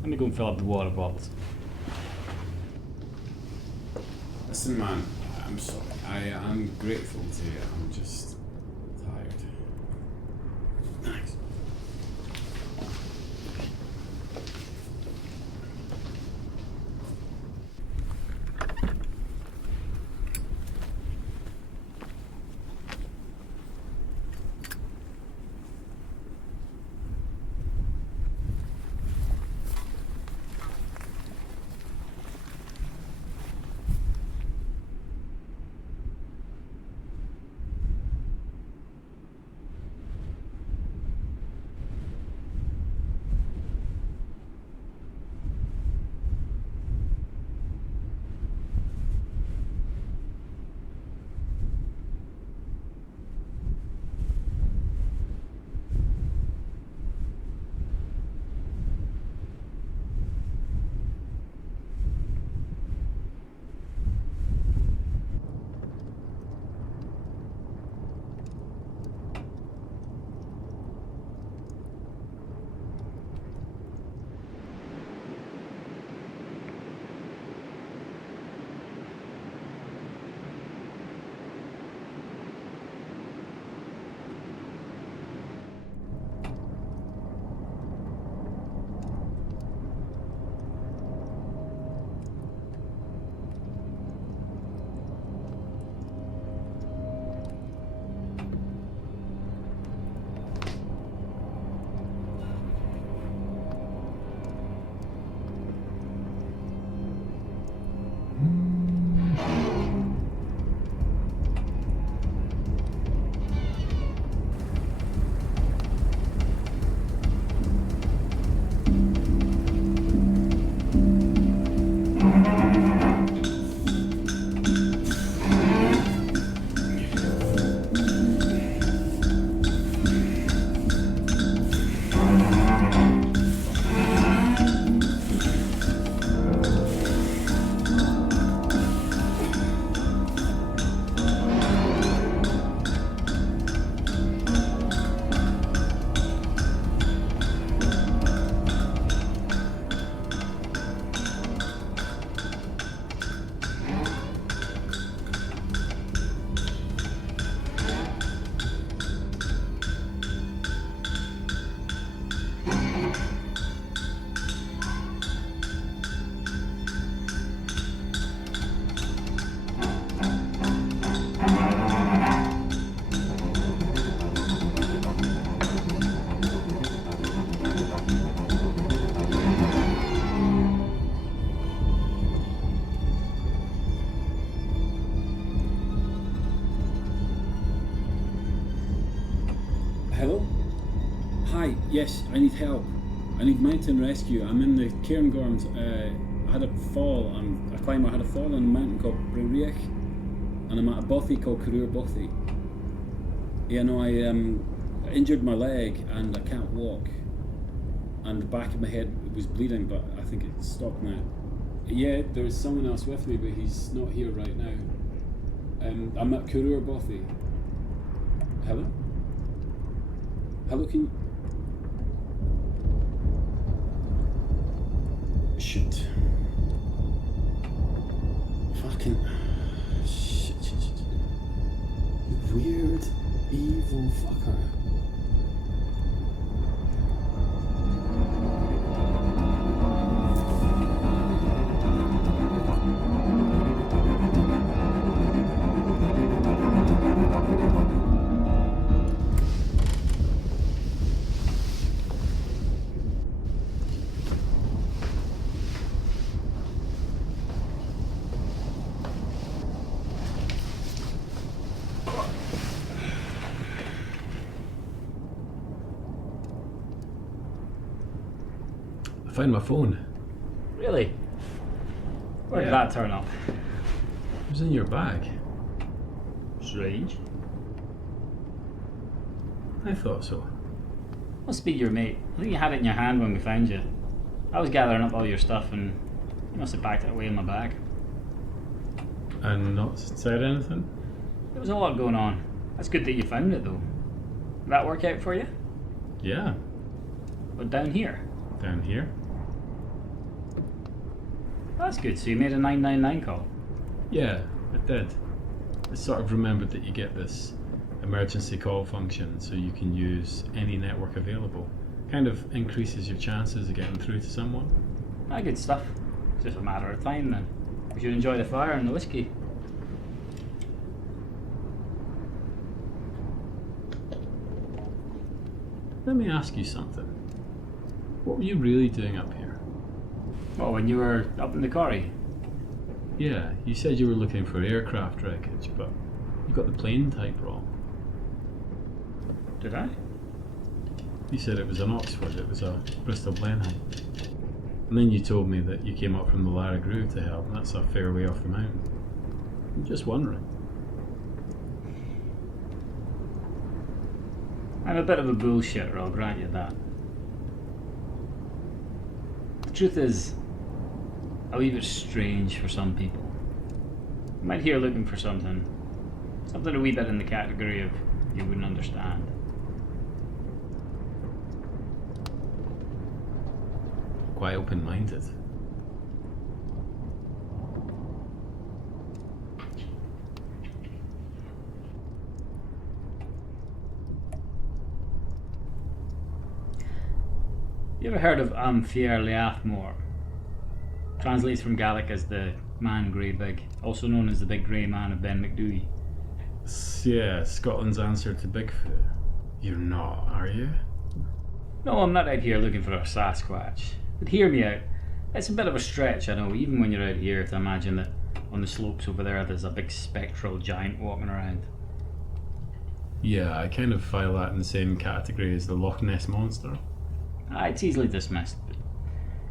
Let me go and fill up the water bottles. Listen, man, I'm sorry. I am grateful to you. I'm just tired. Thanks. Hello? Hi, yes, I need help. I need mountain rescue. I'm in the Cairngorms. I had a fall. I'm a climber. I had a fall on a mountain called Bruriach, and I'm at a bothy called Carúr Bothy. Yeah, no, I injured my leg and I can't walk. And the back of my head was bleeding, but I think it's stopped now. Yeah, there's someone else with me, but he's not here right now. I'm at Carúr Bothy. Hello? Hello, can you... Shit. Fucking... Shit. weird, evil fucker. I found my phone. Really? Where did Yeah. that turn up? It was in your bag. Strange. I thought so. Must be your mate. I think you had it in your hand when we found you. I was gathering up all your stuff and you must have packed it away in my bag. And not said anything? There was a lot going on. That's good that you found it though. Did that work out for you? Yeah. But down here? Down here? That's good, so you made a 999 call. Yeah, I did. I sort of remembered that you get this emergency call function so you can use any network available. Kind of increases your chances of getting through to someone. Ah, good stuff. It's just a matter of time then. We should enjoy the fire and the whiskey. Let me ask you something. What were you really doing up here? Oh, when you were up in the quarry? Yeah, you said you were looking for aircraft wreckage, but you got the plane type wrong. Did I? You said it was an Oxford, it was a Bristol Blenheim. And then you told me that you came up from the Lara Groove to help, and that's a fair way off the mountain. I'm just wondering. I'm a bit of a bullshitter, I'll grant you that. The truth is, I leave it strange for some people. You might hear looking for something a wee bit in the category of you wouldn't understand. Quite open-minded. You ever heard of Amphir Leathmore? Translates from Gaelic as the Man Grey Big, also known as the Big Grey Man of Ben Macdooey. Yeah, Scotland's answer to Bigfoot. You're not, are you? No, I'm not out here looking for a Sasquatch. But hear me out. It's a bit of a stretch, I know, even when you're out here, to imagine that on the slopes over there there's a big spectral giant walking around. Yeah, I kind of file that in the same category as the Loch Ness Monster. It's easily dismissed.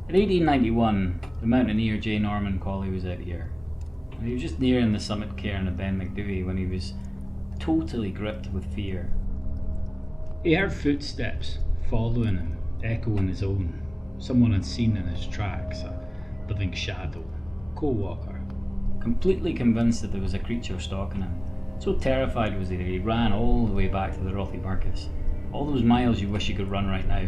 In 1891, the mountaineer J. Norman Colley was out here. And he was just nearing the summit cairn of Ben Macdooey when he was totally gripped with fear. He heard footsteps following him, echoing his own. Someone unseen in his tracks, a living shadow, co-walker. Completely convinced that there was a creature stalking him. So terrified was he that he ran all the way back to the Rothy Burgess. All those miles you wish you could run right now.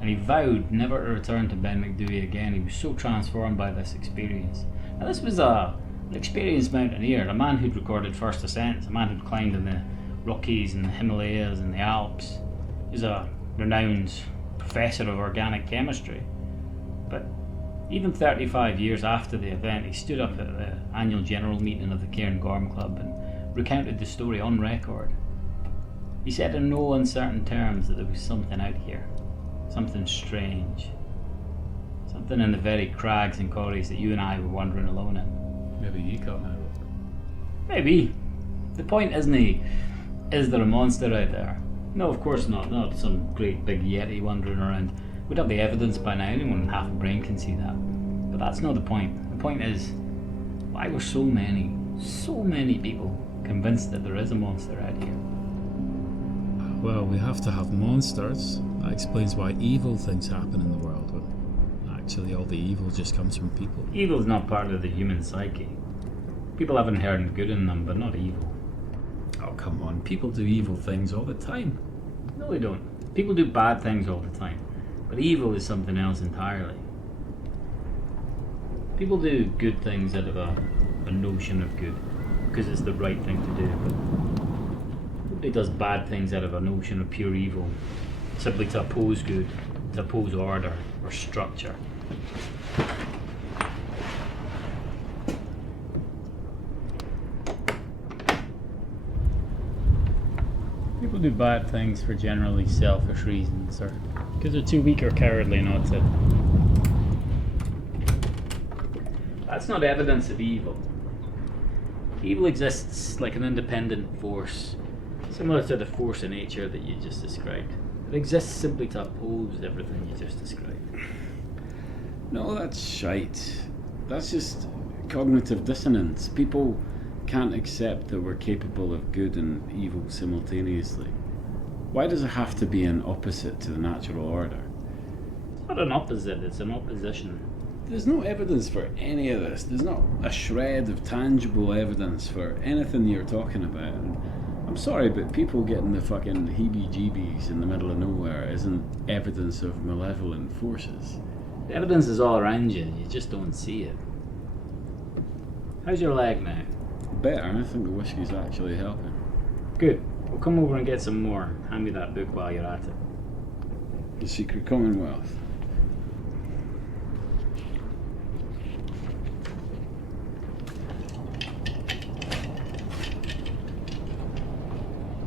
And he vowed never to return to Ben Macdooey again. He was so transformed by this experience. Now this was an experienced mountaineer, a man who'd recorded first ascents, a man who'd climbed in the Rockies and the Himalayas and the Alps. He was a renowned professor of organic chemistry. But even 35 years after the event, he stood up at the annual general meeting of the Cairngorm Club and recounted the story on record. He said in no uncertain terms that there was something out here. Something strange. Something in the very crags and corries that you and I were wandering alone in. Maybe you got that. Maybe. The point isn't is there a monster out there? No, of course not. Not some great big yeti wandering around. We'd have the evidence by now. Anyone with half a brain can see that. But that's not the point. The point is, why were so many people convinced that there is a monster out here? Well, we have to have monsters. That explains why evil things happen in the world when actually all the evil just comes from people. Evil's not part of the human psyche. People have inherent good in them, but not evil. Oh, come on. People do evil things all the time. No, they don't. People do bad things all the time, but evil is something else entirely. People do good things out of a notion of good, because it's the right thing to do, but Nobody does bad things out of a notion of pure evil, simply to oppose good, to oppose order or structure. People do bad things for generally selfish reasons, or because they're too weak or cowardly not to. That's not evidence of evil. Evil exists like an independent force, similar to the force of nature that you just described. It exists simply to oppose everything you just described. No, that's shite. That's just cognitive dissonance. People can't accept that we're capable of good and evil simultaneously. Why does it have to be an opposite to the natural order? It's not an opposite, it's an opposition. There's no evidence for any of this. There's not a shred of tangible evidence for anything you're talking about. I'm sorry, but people getting the fucking heebie-jeebies in the middle of nowhere isn't evidence of malevolent forces. The evidence is all around you, you just don't see it. How's your leg now? Better, I think the whiskey's actually helping. Good. We'll come over and get some more. Hand me that book while you're at it. The Secret Commonwealth.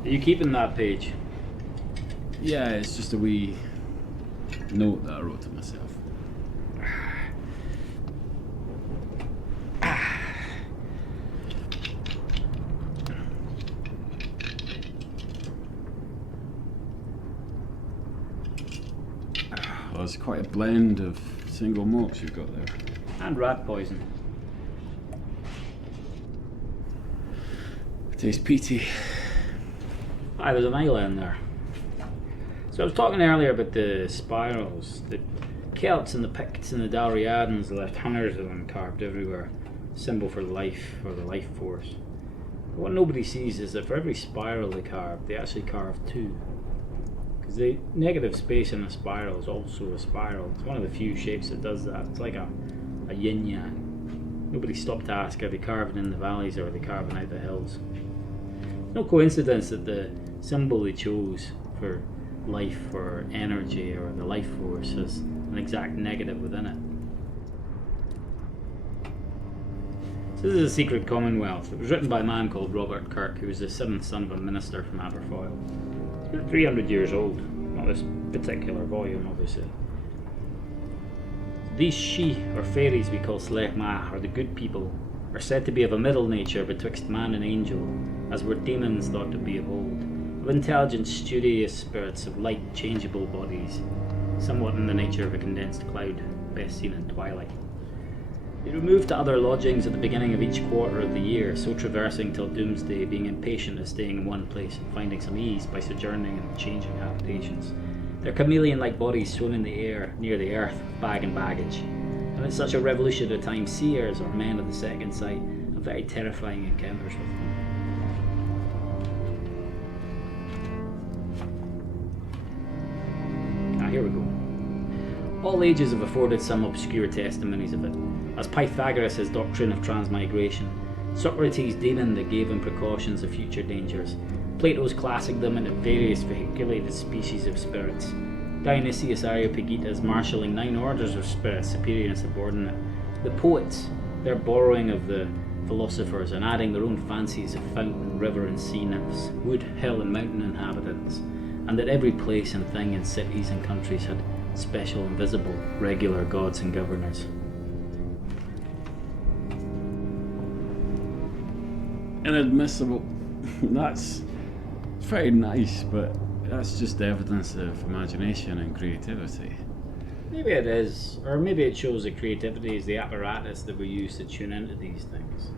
Are you keeping that page? Yeah, it's just a wee note that I wrote to myself. Well, it's quite a blend of single malts you've got there. And rat poison. It tastes peaty. Aye, there's an isle in there. So I was talking earlier about the spirals. The Celts and the Picts and the Dalriadans left hundreds of them carved everywhere. Symbol for life, or the life force. But what nobody sees is that for every spiral they carved, they actually carved two. Because the negative space in a spiral is also a spiral. It's one of the few shapes that does that. It's like a yin-yang. Nobody stopped to ask, are they carving in the valleys or are they carving out the hills? No coincidence that the symbol they chose for life or energy or the life force has an exact negative within it. So this is a Secret Commonwealth. It was written by a man called Robert Kirk, who was the seventh son of a minister from Aberfoyle. It's about 300 years old. Not this particular volume, obviously. These Shi, or fairies we call Slech Ma, or the good people, are said to be of a middle nature betwixt man and angel, as were demons thought to be of old, of intelligent, studious spirits of light, changeable bodies, somewhat in the nature of a condensed cloud, best seen in twilight. They removed to other lodgings at the beginning of each quarter of the year, so traversing till doomsday, being impatient of staying in one place and finding some ease by sojourning and changing habitations. Their chameleon-like bodies swim in the air, near the earth, bag and baggage. And at such a revolution at a time, seers, or men of the second sight, have very terrifying encounters with them. Here we go. All ages have afforded some obscure testimonies of it, as Pythagoras' doctrine of transmigration, Socrates' demon that gave him precautions of future dangers, Plato's classing them into various vehiculated species of spirits, Dionysius Areopagitas marshalling 9 orders of spirits, superior and subordinate, the poets, their borrowing of the philosophers and adding their own fancies of fountain, river and sea nymphs, wood, hill and mountain inhabitants, and that every place and thing in cities and countries had special, invisible, regular gods and governors. Inadmissible. That's very nice, but that's just evidence of imagination and creativity. Maybe it is, or maybe it shows that creativity is the apparatus that we use to tune into these things.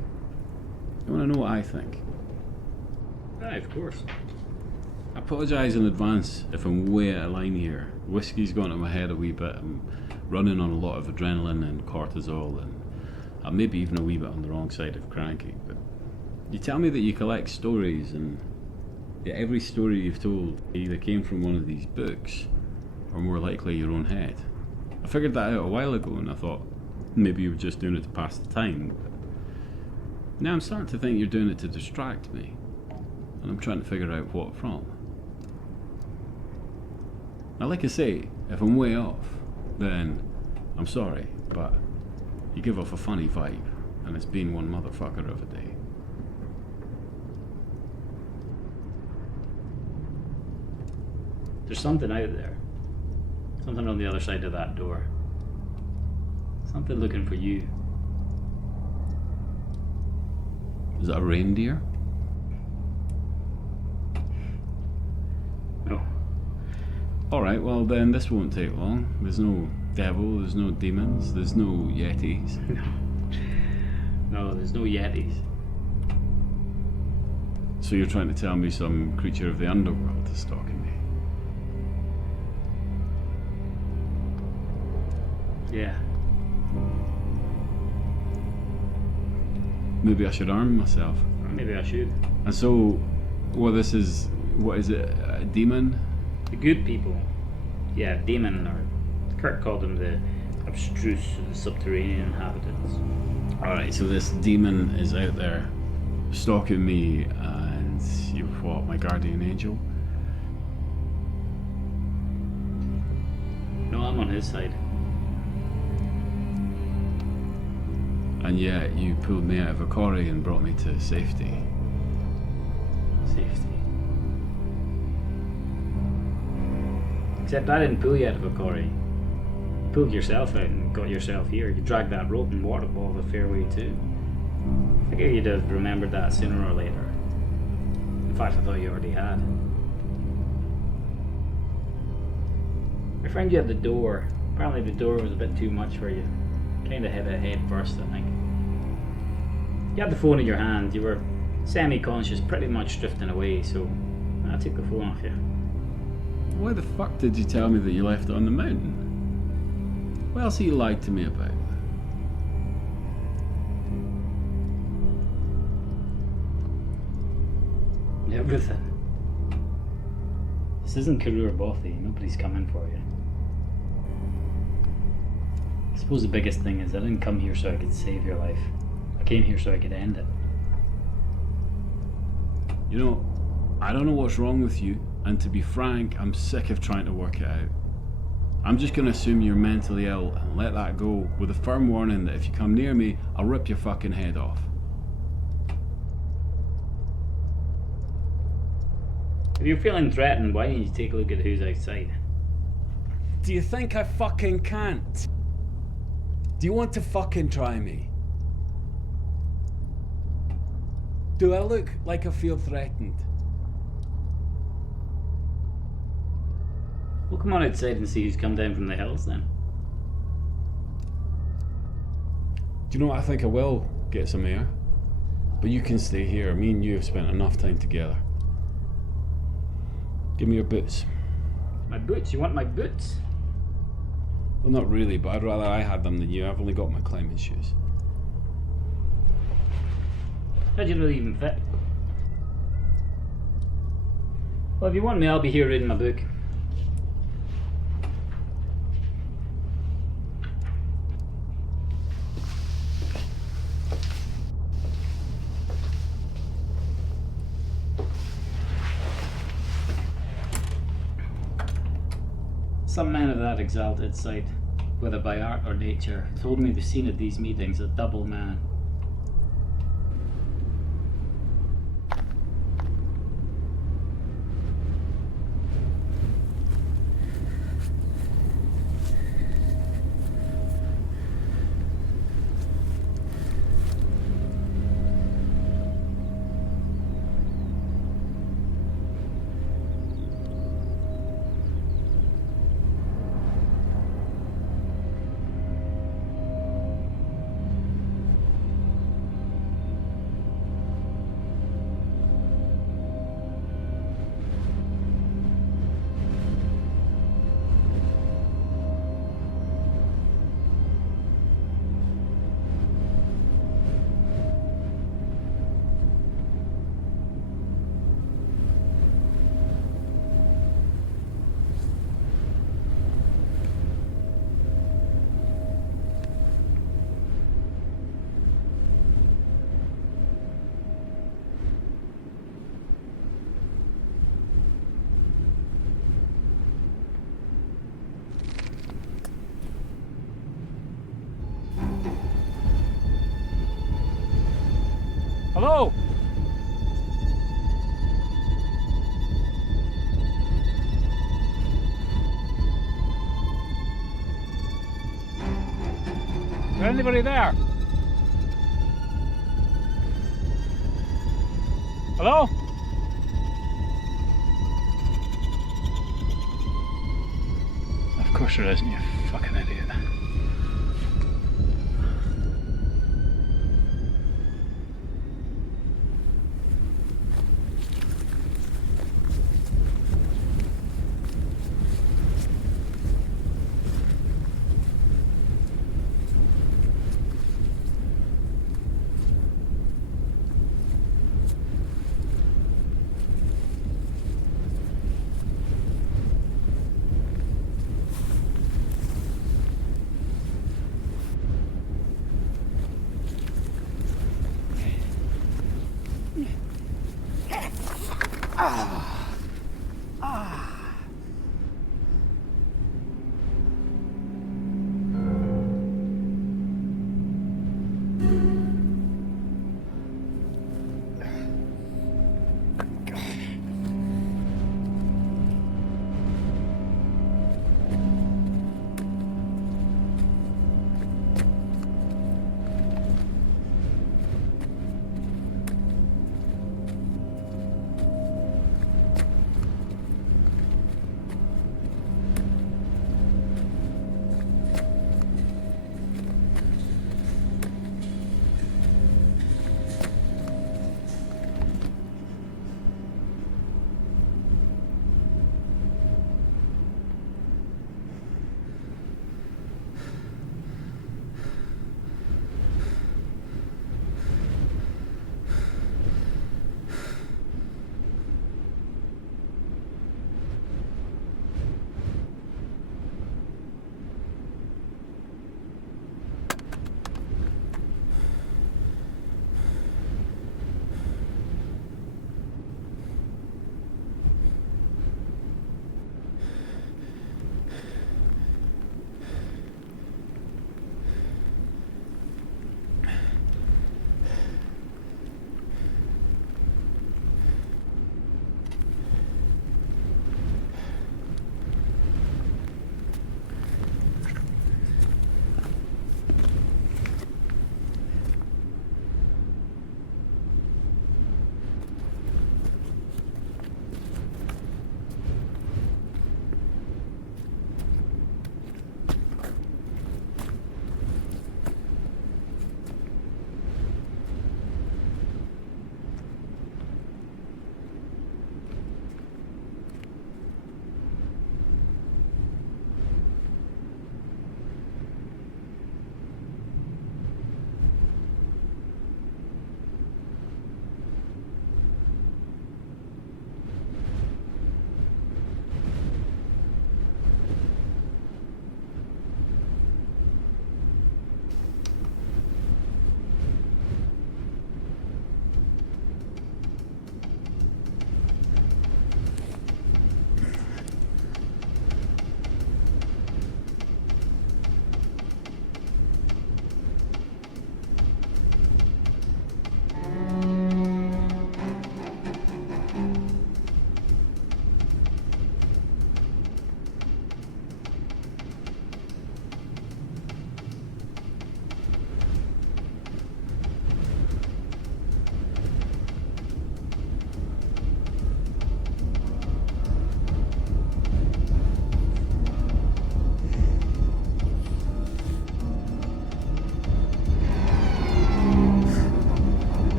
You want to know what I think? Aye, of course. I apologise in advance if I'm way out of line here. Whiskey's gone to my head a wee bit. I'm running on a lot of adrenaline and cortisol, and I'm maybe even a wee bit on the wrong side of cranky. But you tell me that you collect stories, and every story you've told either came from one of these books, or more likely your own head. I figured that out a while ago, and I thought maybe you were just doing it to pass the time. But now I'm starting to think you're doing it to distract me. and I'm trying to figure out what from. Now, like I say, if I'm way off, then I'm sorry, but you give off a funny vibe, and it's been one motherfucker of a day. There's something out there. Something on the other side of that door. Something looking for you. Is that a reindeer? No. Alright, well then this won't take long. There's no devil, there's no demons, there's no yetis. No, there's no yetis. So you're trying to tell me some creature of the underworld is stalking me? Yeah. Maybe I should arm myself. Or maybe I should. And so, well, this is, what is it, a demon? The good people. Yeah, demon, or Kirk called them the abstruse, the subterranean inhabitants. Alright, so this demon is out there stalking me, and you're what, my guardian angel? No, I'm on his side. And yet you pulled me out of a quarry and brought me to safety. Safety. Except I didn't pull you out of a quarry. You pulled yourself out and got yourself here. You dragged that rope and waterfall the fairway too. I figured you'd have remembered that sooner or later. In fact, I thought you already had. I found you at the door. Apparently the door was a bit too much for you. Kind of had a head first, I think. You had the phone in your hand. You were semi-conscious, pretty much drifting away, so I took the phone off you. Why the fuck did you tell me that you left it on the mountain? What else have you lied to me about? Everything. This isn't Karur Bothy. Nobody's coming for you. I suppose the biggest thing is I didn't come here so I could save your life. I came here so I could end it. You know, I don't know what's wrong with you, and to be frank, I'm sick of trying to work it out. I'm just gonna assume you're mentally ill and let that go, with a firm warning that if you come near me, I'll rip your fucking head off. If you're feeling threatened, why don't you take a look at who's outside? Do you think I fucking can't? Do you want to fucking try me? Do I look like I feel threatened? We'll come on outside and see who's come down from the hills then. Do you know what? I think I will get some air. But you can stay here. Me and you have spent enough time together. Give me your boots. My boots? You want my boots? Well, not really, but I'd rather I had them than you. I've only got my climbing shoes. How'd you really even fit? Well, if you want me, I'll be here reading my book. Some men of that exalted sight, whether by art or nature, told me the scene of these meetings a double man. anybody there? Hello? Of course there isn't, you fucking idiot.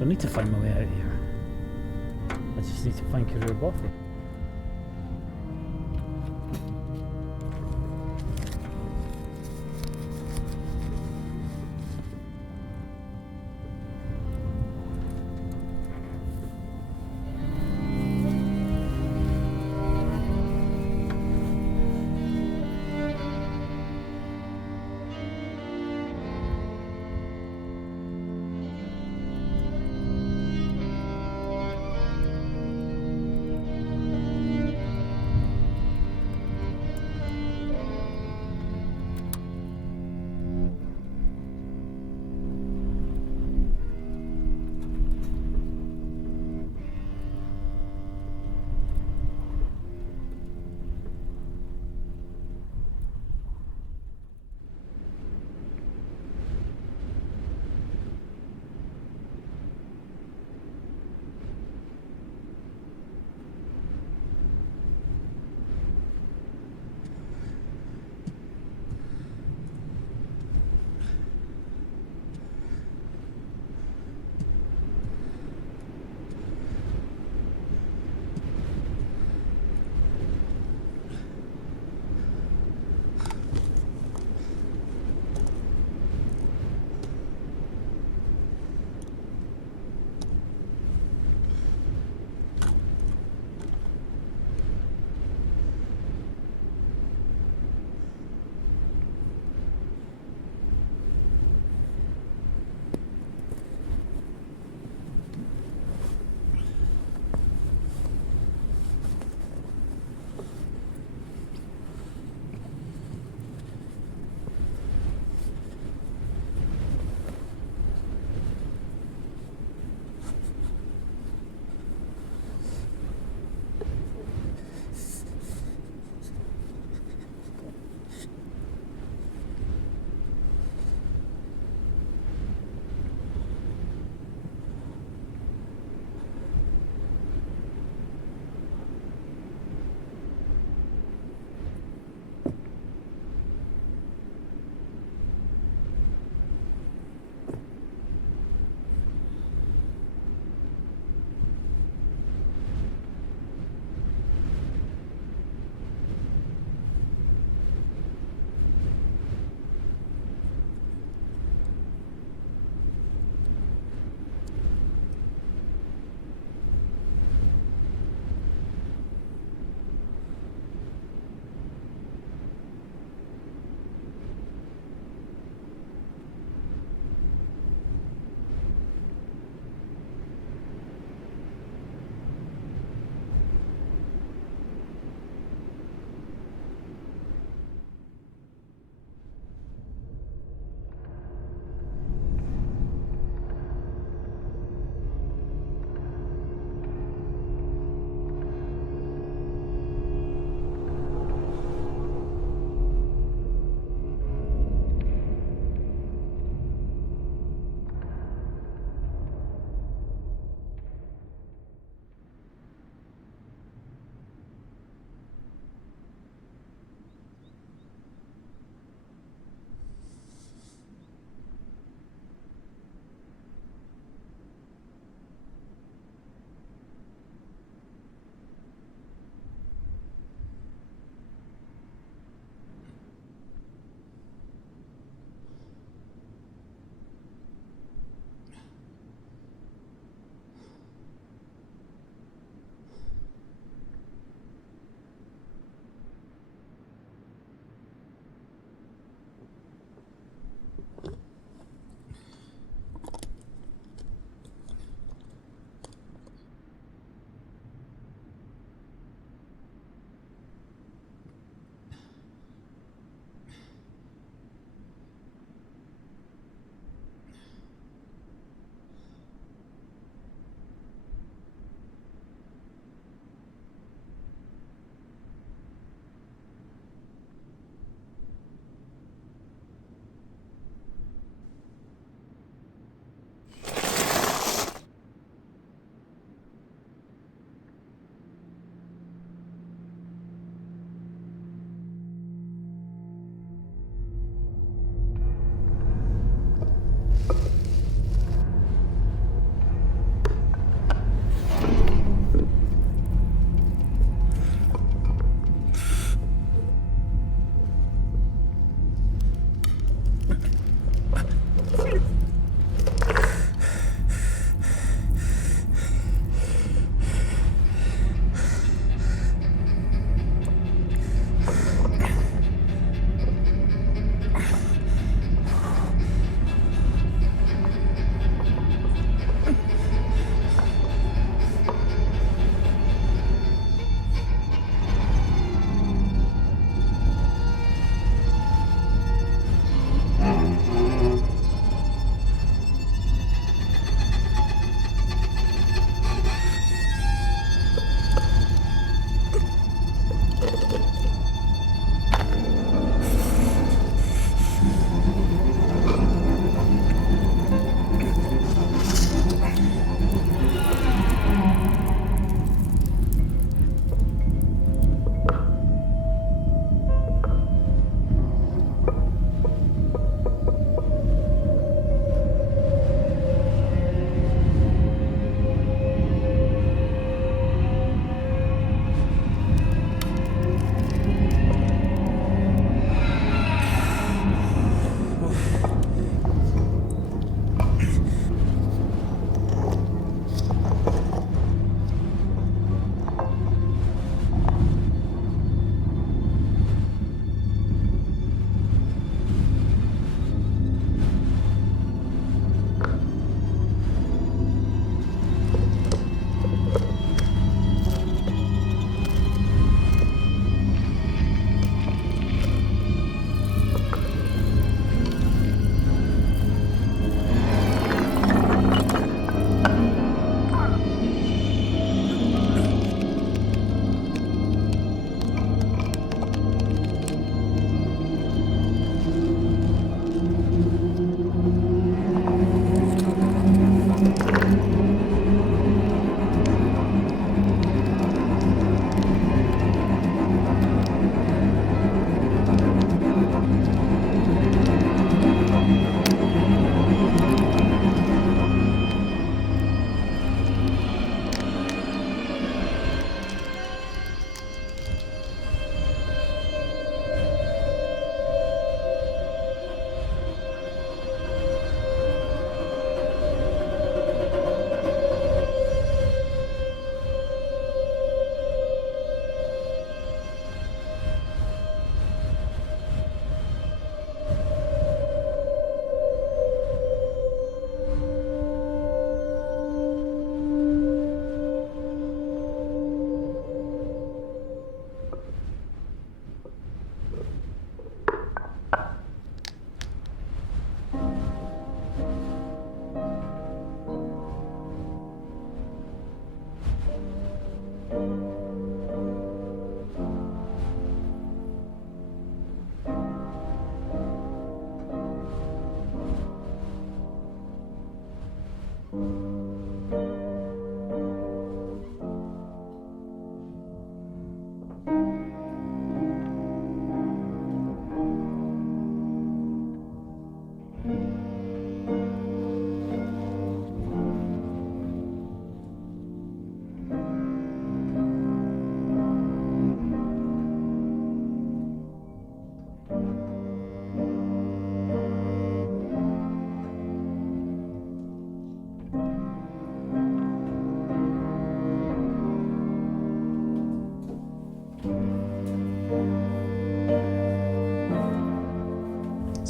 Don't need to find my way out of here. I just need to find Career Buffy.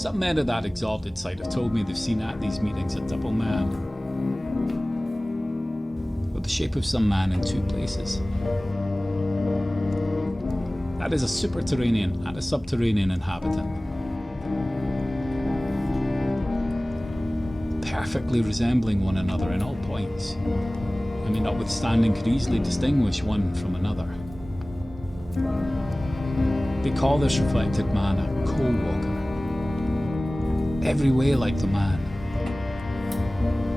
Some men of that exalted side have told me they've seen at these meetings a double man, with the shape of some man in two places. That is a superterranean and a subterranean inhabitant, perfectly resembling one another in all points. I mean, notwithstanding, could easily distinguish one from another. They call this reflected man a co-walker, every way like the man,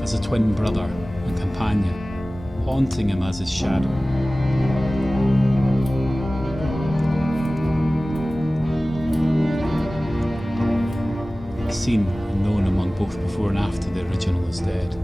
as a twin brother and companion, haunting him as his shadow. Seen and known among both before and after the original is dead.